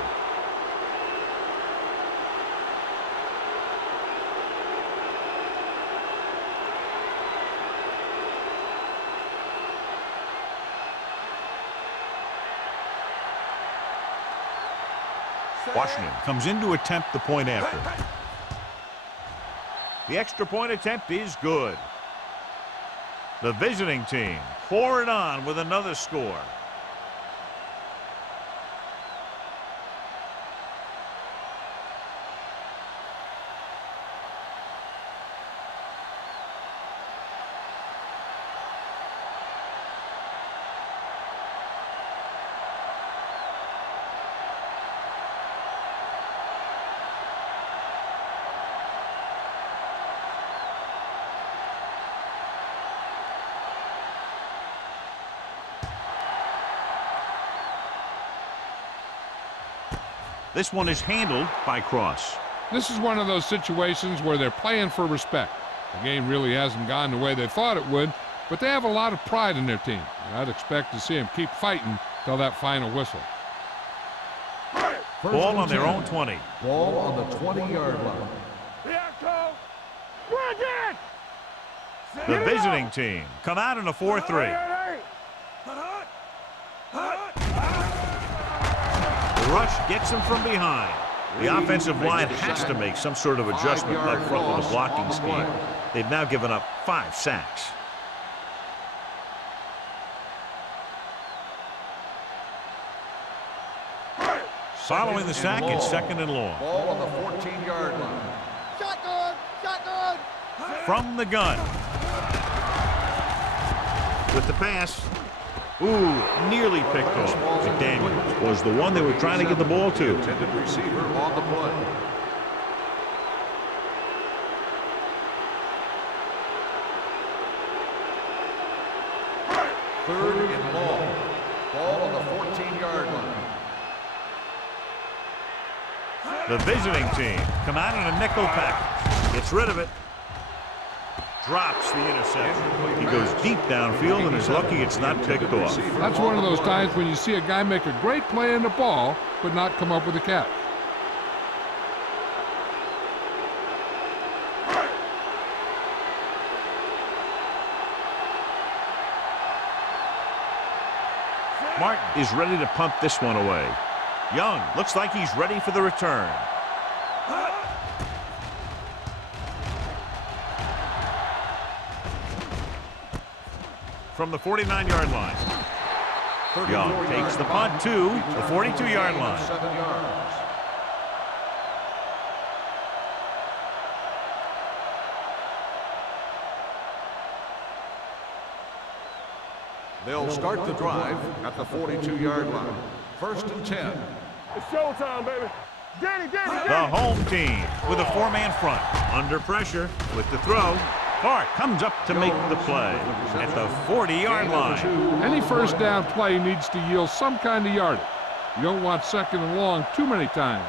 Washington comes in to attempt the point after. The extra point attempt is good. The visiting team pour it on with another score. This one is handled by Cross. This is one of those situations where they're playing for respect. The game really hasn't gone the way they thought it would, but they have a lot of pride in their team. And I'd expect to see them keep fighting till that final whistle. Ball on their own 20. Ball on the 20-yard line. The visiting team come out in a 4-3. The rush gets them from behind. The offensive line has to make some sort of adjustment up front with the blocking scheme. They've now given up 5 sacks. Following the sack, it's 2nd and long. Ball on the 14-yard line. Shotgun! Shotgun! From the gun. With the pass. Ooh, nearly picked off. McDaniels was the one they were trying to get the ball to. Intended receiver on the play. Third and long. Ball on the 14-yard line. The visiting team come out in a nickel package. Gets rid of it. Drops the interception. He goes deep downfield and is lucky it's not picked off. That's one of those times when you see a guy make a great play in the ball, but not come up with a catch. Martin is ready to punt this one away. Young looks like he's ready for the return. From the 49-yard line. Young takes the punt to the 42-yard line. 7 yards. They'll start the drive at the 42-yard line. 1st and 10. It's showtime, baby. Danny. The home team with a 4-man front. Under pressure with the throw. Clark comes up to make the play at the 40-yard line. Any first down play needs to yield some kind of yardage. You don't want 2nd and long too many times.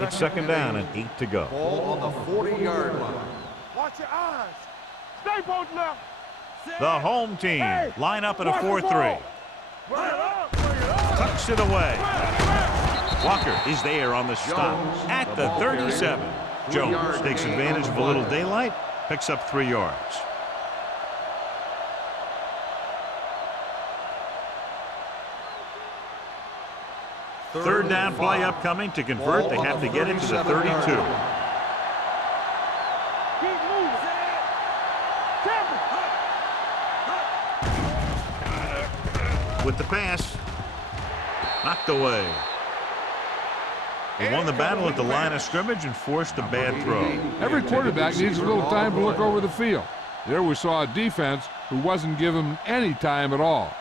It's 2nd down and 8 to go. Ball on the 40-yard line. Watch your eyes. Stay both left. The home team line up in a 4-3. Tucks it away. Walker is there on the stop at the 37. Jones takes advantage of a little daylight, picks up 3 yards. Third down play upcoming. To convert, they have to get it to the 32. With the pass, knocked away. He won the battle at the line of scrimmage and forced a bad throw. Every quarterback needs a little time to look over the field. There we saw a defense who wasn't given any time at all.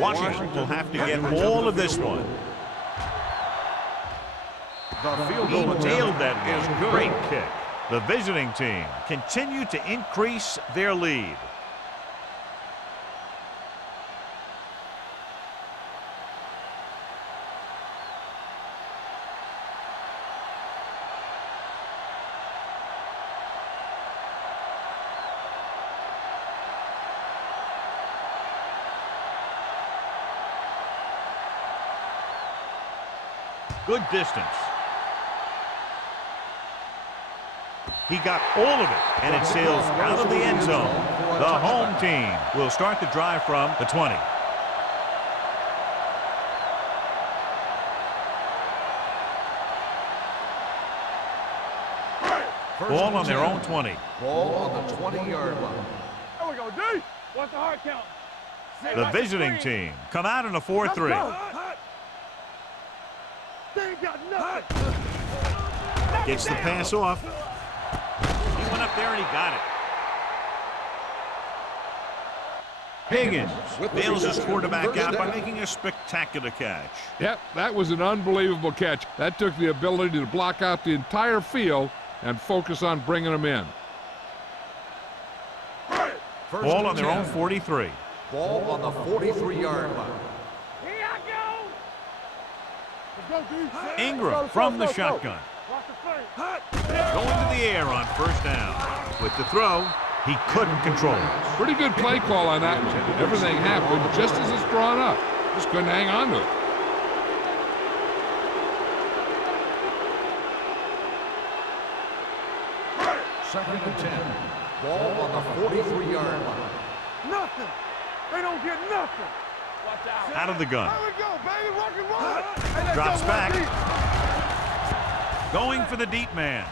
Washington will have to get all of this one. He nailed that one. Great kick. The visiting team continue to increase their lead. Good distance. He got all of it, and it sails out of the end zone. The home team will start the drive from the 20. Ball on their own 20. Ball on the 20-yard line. There we go, D. What's the hard count? The visiting team come out in a 4-3. They ain't got nothing. Gets the pass off. He went up there and he got it. Higgins bails his quarterback out by making a spectacular catch. Yep, that was an unbelievable catch. That took the ability to block out the entire field and focus on bringing them in. First Ball and on their 10. own 43. Ball on the 43-yard line. Here I go. Let's go, D. Ingram from the shotgun. Watch the flank. Going to the air on first down. With the throw, he couldn't control it. Pretty good play call on that one. Everything happened just as it's drawn up. Just couldn't hang on to it. Second and 10. Ball on the 43-yard line. Nothing. They don't get nothing. Watch out. Out of the gun. There we go, baby. Rock and roll. Hey, let's Drops go, back. one deep. Going for the deep man.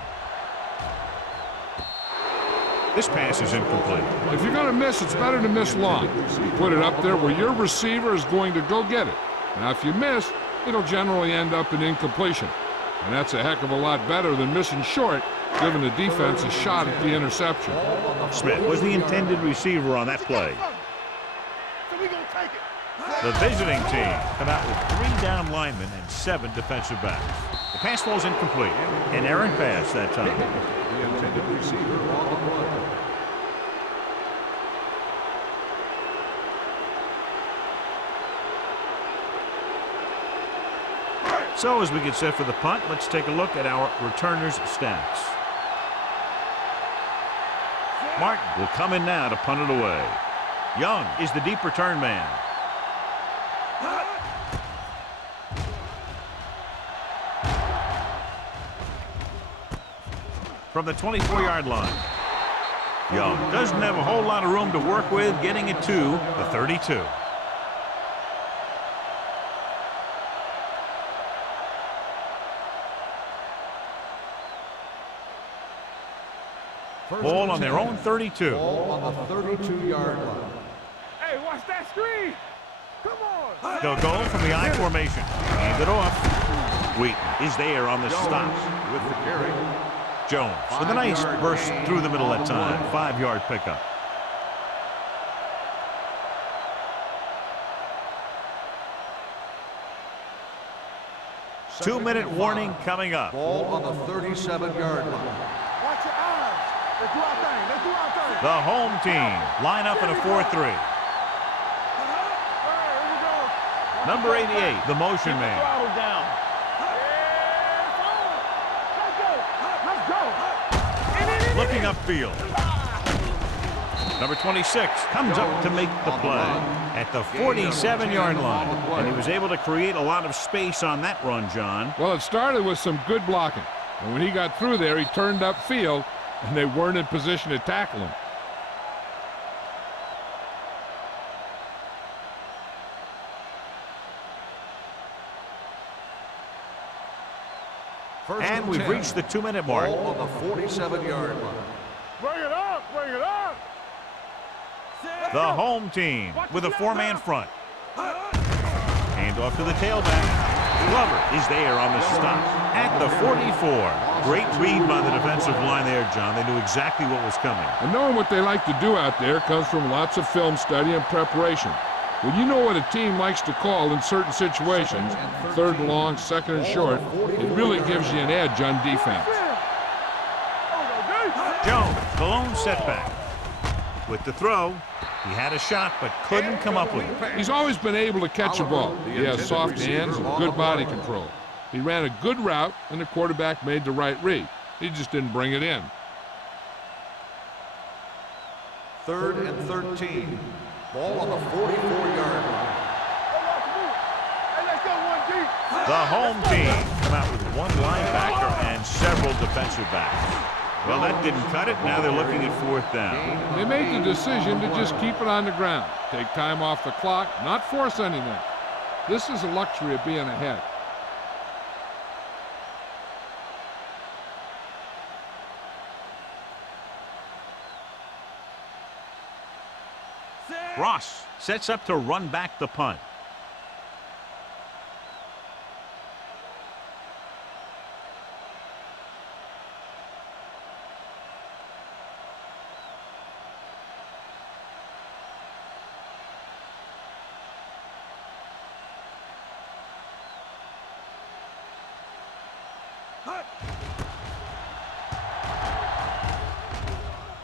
This pass is incomplete. If you're going to miss, it's better to miss long. You put it up there where your receiver is going to go get it. Now, if you miss, it'll generally end up in incompletion. And that's a heck of a lot better than missing short, giving the defense a shot at the interception. Smith was the intended receiver on that play. So we gonna take it. The visiting team come out with 3 down linemen and 7 defensive backs. The pass falls incomplete. An errant pass that time. The intended receiver on the play. So as we get set for the punt, let's take a look at our returners' stats. Martin will come in now to punt it away. Young is the deep return man. From the 24-yard line. Young doesn't have a whole lot of room to work with, getting it to the 32. Ball on their own 32. Ball on the 32-yard line. Hey, watch that screen. Come on. They'll go from the I formation. Hand it off. Wheaton is there on the stop. With the carry. Jones with a nice burst through the middle that time. 5-yard pickup. Two-minute warning coming up. Ball on the 37-yard line. Watch your eyes. Let's do our thing. Let's do our thing. The home team line up in a 4-3. Number 88, the motion man. Throttle down. Let's go. Looking upfield. Number 26 comes up to make the play at the 47-yard line. And he was able to create a lot of space on that run, John. Well, it started with some good blocking. And when he got through there, he turned upfield, and they weren't in position to tackle him. And we've reached the 2-minute mark. Ball on the 47-yard line. Bring it up. Bring it up. The home team with a 4-man front. Hand off to the tailback. Glover is there on the stop at the 44. Great read by the defensive line there, John. They knew exactly what was coming. And knowing what they like to do out there comes from lots of film study and preparation. When you know what a team likes to call in certain situations, 3rd and long, 2nd and short, it really gives you an edge on defense. Jones, the lone setback. With the throw, he had a shot but couldn't come up with it. He's always been able to catch a ball. He has soft hands and good body control. He ran a good route, and the quarterback made the right read. He just didn't bring it in. 3rd and 13. Ball on the 44-yard line. Hey, let's go one deep. The home team come out with 1 linebacker and several defensive backs. Well, that didn't cut it. Now they're looking at 4th down. They made the decision to just keep it on the ground, take time off the clock, not force anything. This is the luxury of being ahead. Ross sets up to run back the punt.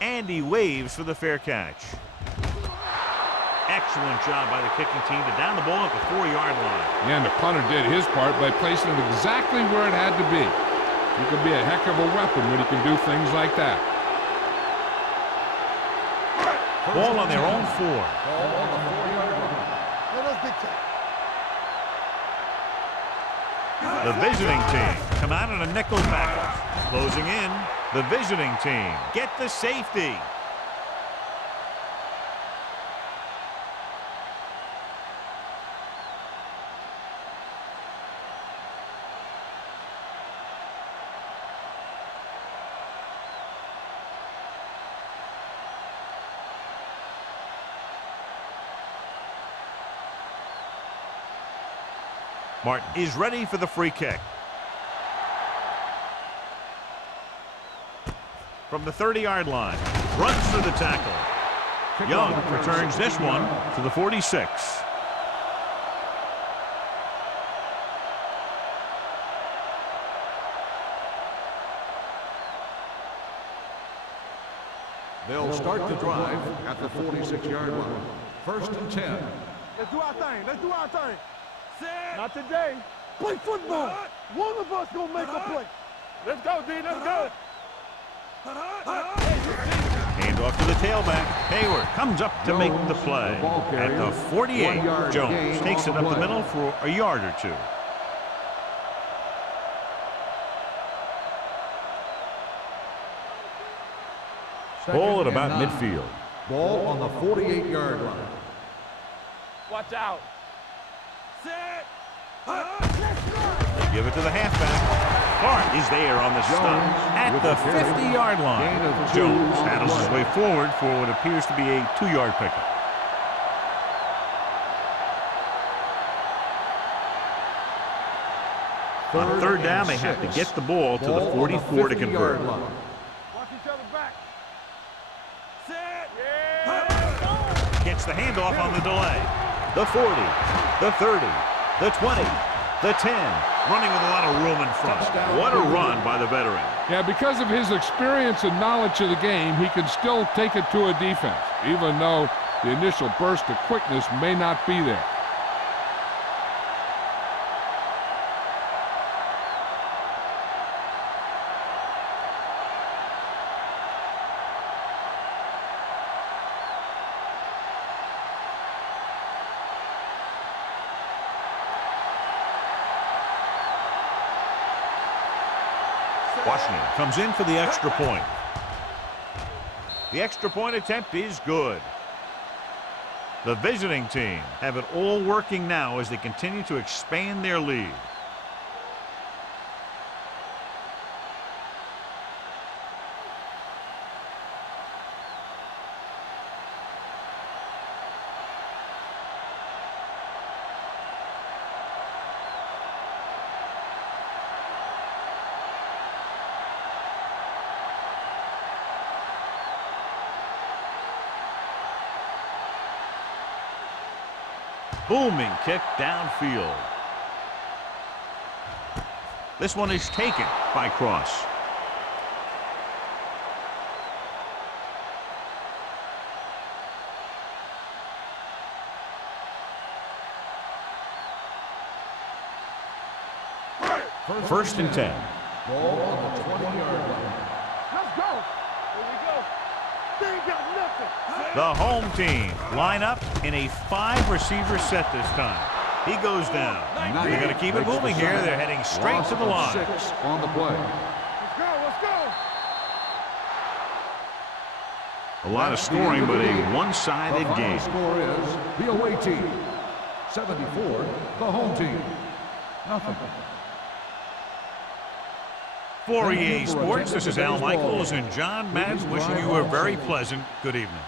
And he waves for the fair catch. excellent job by the kicking team to down the ball at the 4-yard line. Yeah, and the punter did his part by placing it exactly where it had to be. He can be a heck of a weapon when he can do things like that. Ball on their own 4. Ball on the 4-yard line. Let us dictate. The visiting team come out in a nickel package. Closing in, the visiting team get the safety. Martin is ready for the free kick. From the 30-yard line, runs through the tackle. Young returns this one to the 46. They'll start the drive at the 46-yard line. 1st and 10. Let's do our thing. Let's do our thing. Not today. Play football. One of us gonna make a play. Let's go, D. Let's go. Hand off to the tailback. Hayward comes up to make the play. At the 48, Jones takes it up the middle for a yard or 2. Ball at about midfield. Ball on the 48-yard line. Watch out. They give it to the halfback. Clark is there on the stop at the 50-yard line. Jones battles his way forward for what appears to be a 2-yard pickup. On 3rd down, they have to get the ball to the 44 to convert. Watch each other back. Gets the handoff on the delay. The 40, the 30, the 20, the 10. Running with a lot of room in front. What a run by the veteran. Yeah, because of his experience and knowledge of the game, he can still take it to a defense, even though the initial burst of quickness may not be there. Washington comes in for the extra point. The extra point attempt is good. The visiting team have it all working now as they continue to expand their lead. Booming kick downfield. This one is taken by Cross. First and 10. Ball on the 20-yard line. Let's go. Here we go. They ain't got nothing. The home team line up in a 5-receiver set this time. He goes down. They're going to keep it moving here. They're heading straight to the line. 6 on the play. Let's go. Let's go. A lot of scoring, but a one-sided The final game. score is the away team 74, the home team nothing. For EA Sports, this is Al Michaels and John Madden wishing you a very pleasant good evening.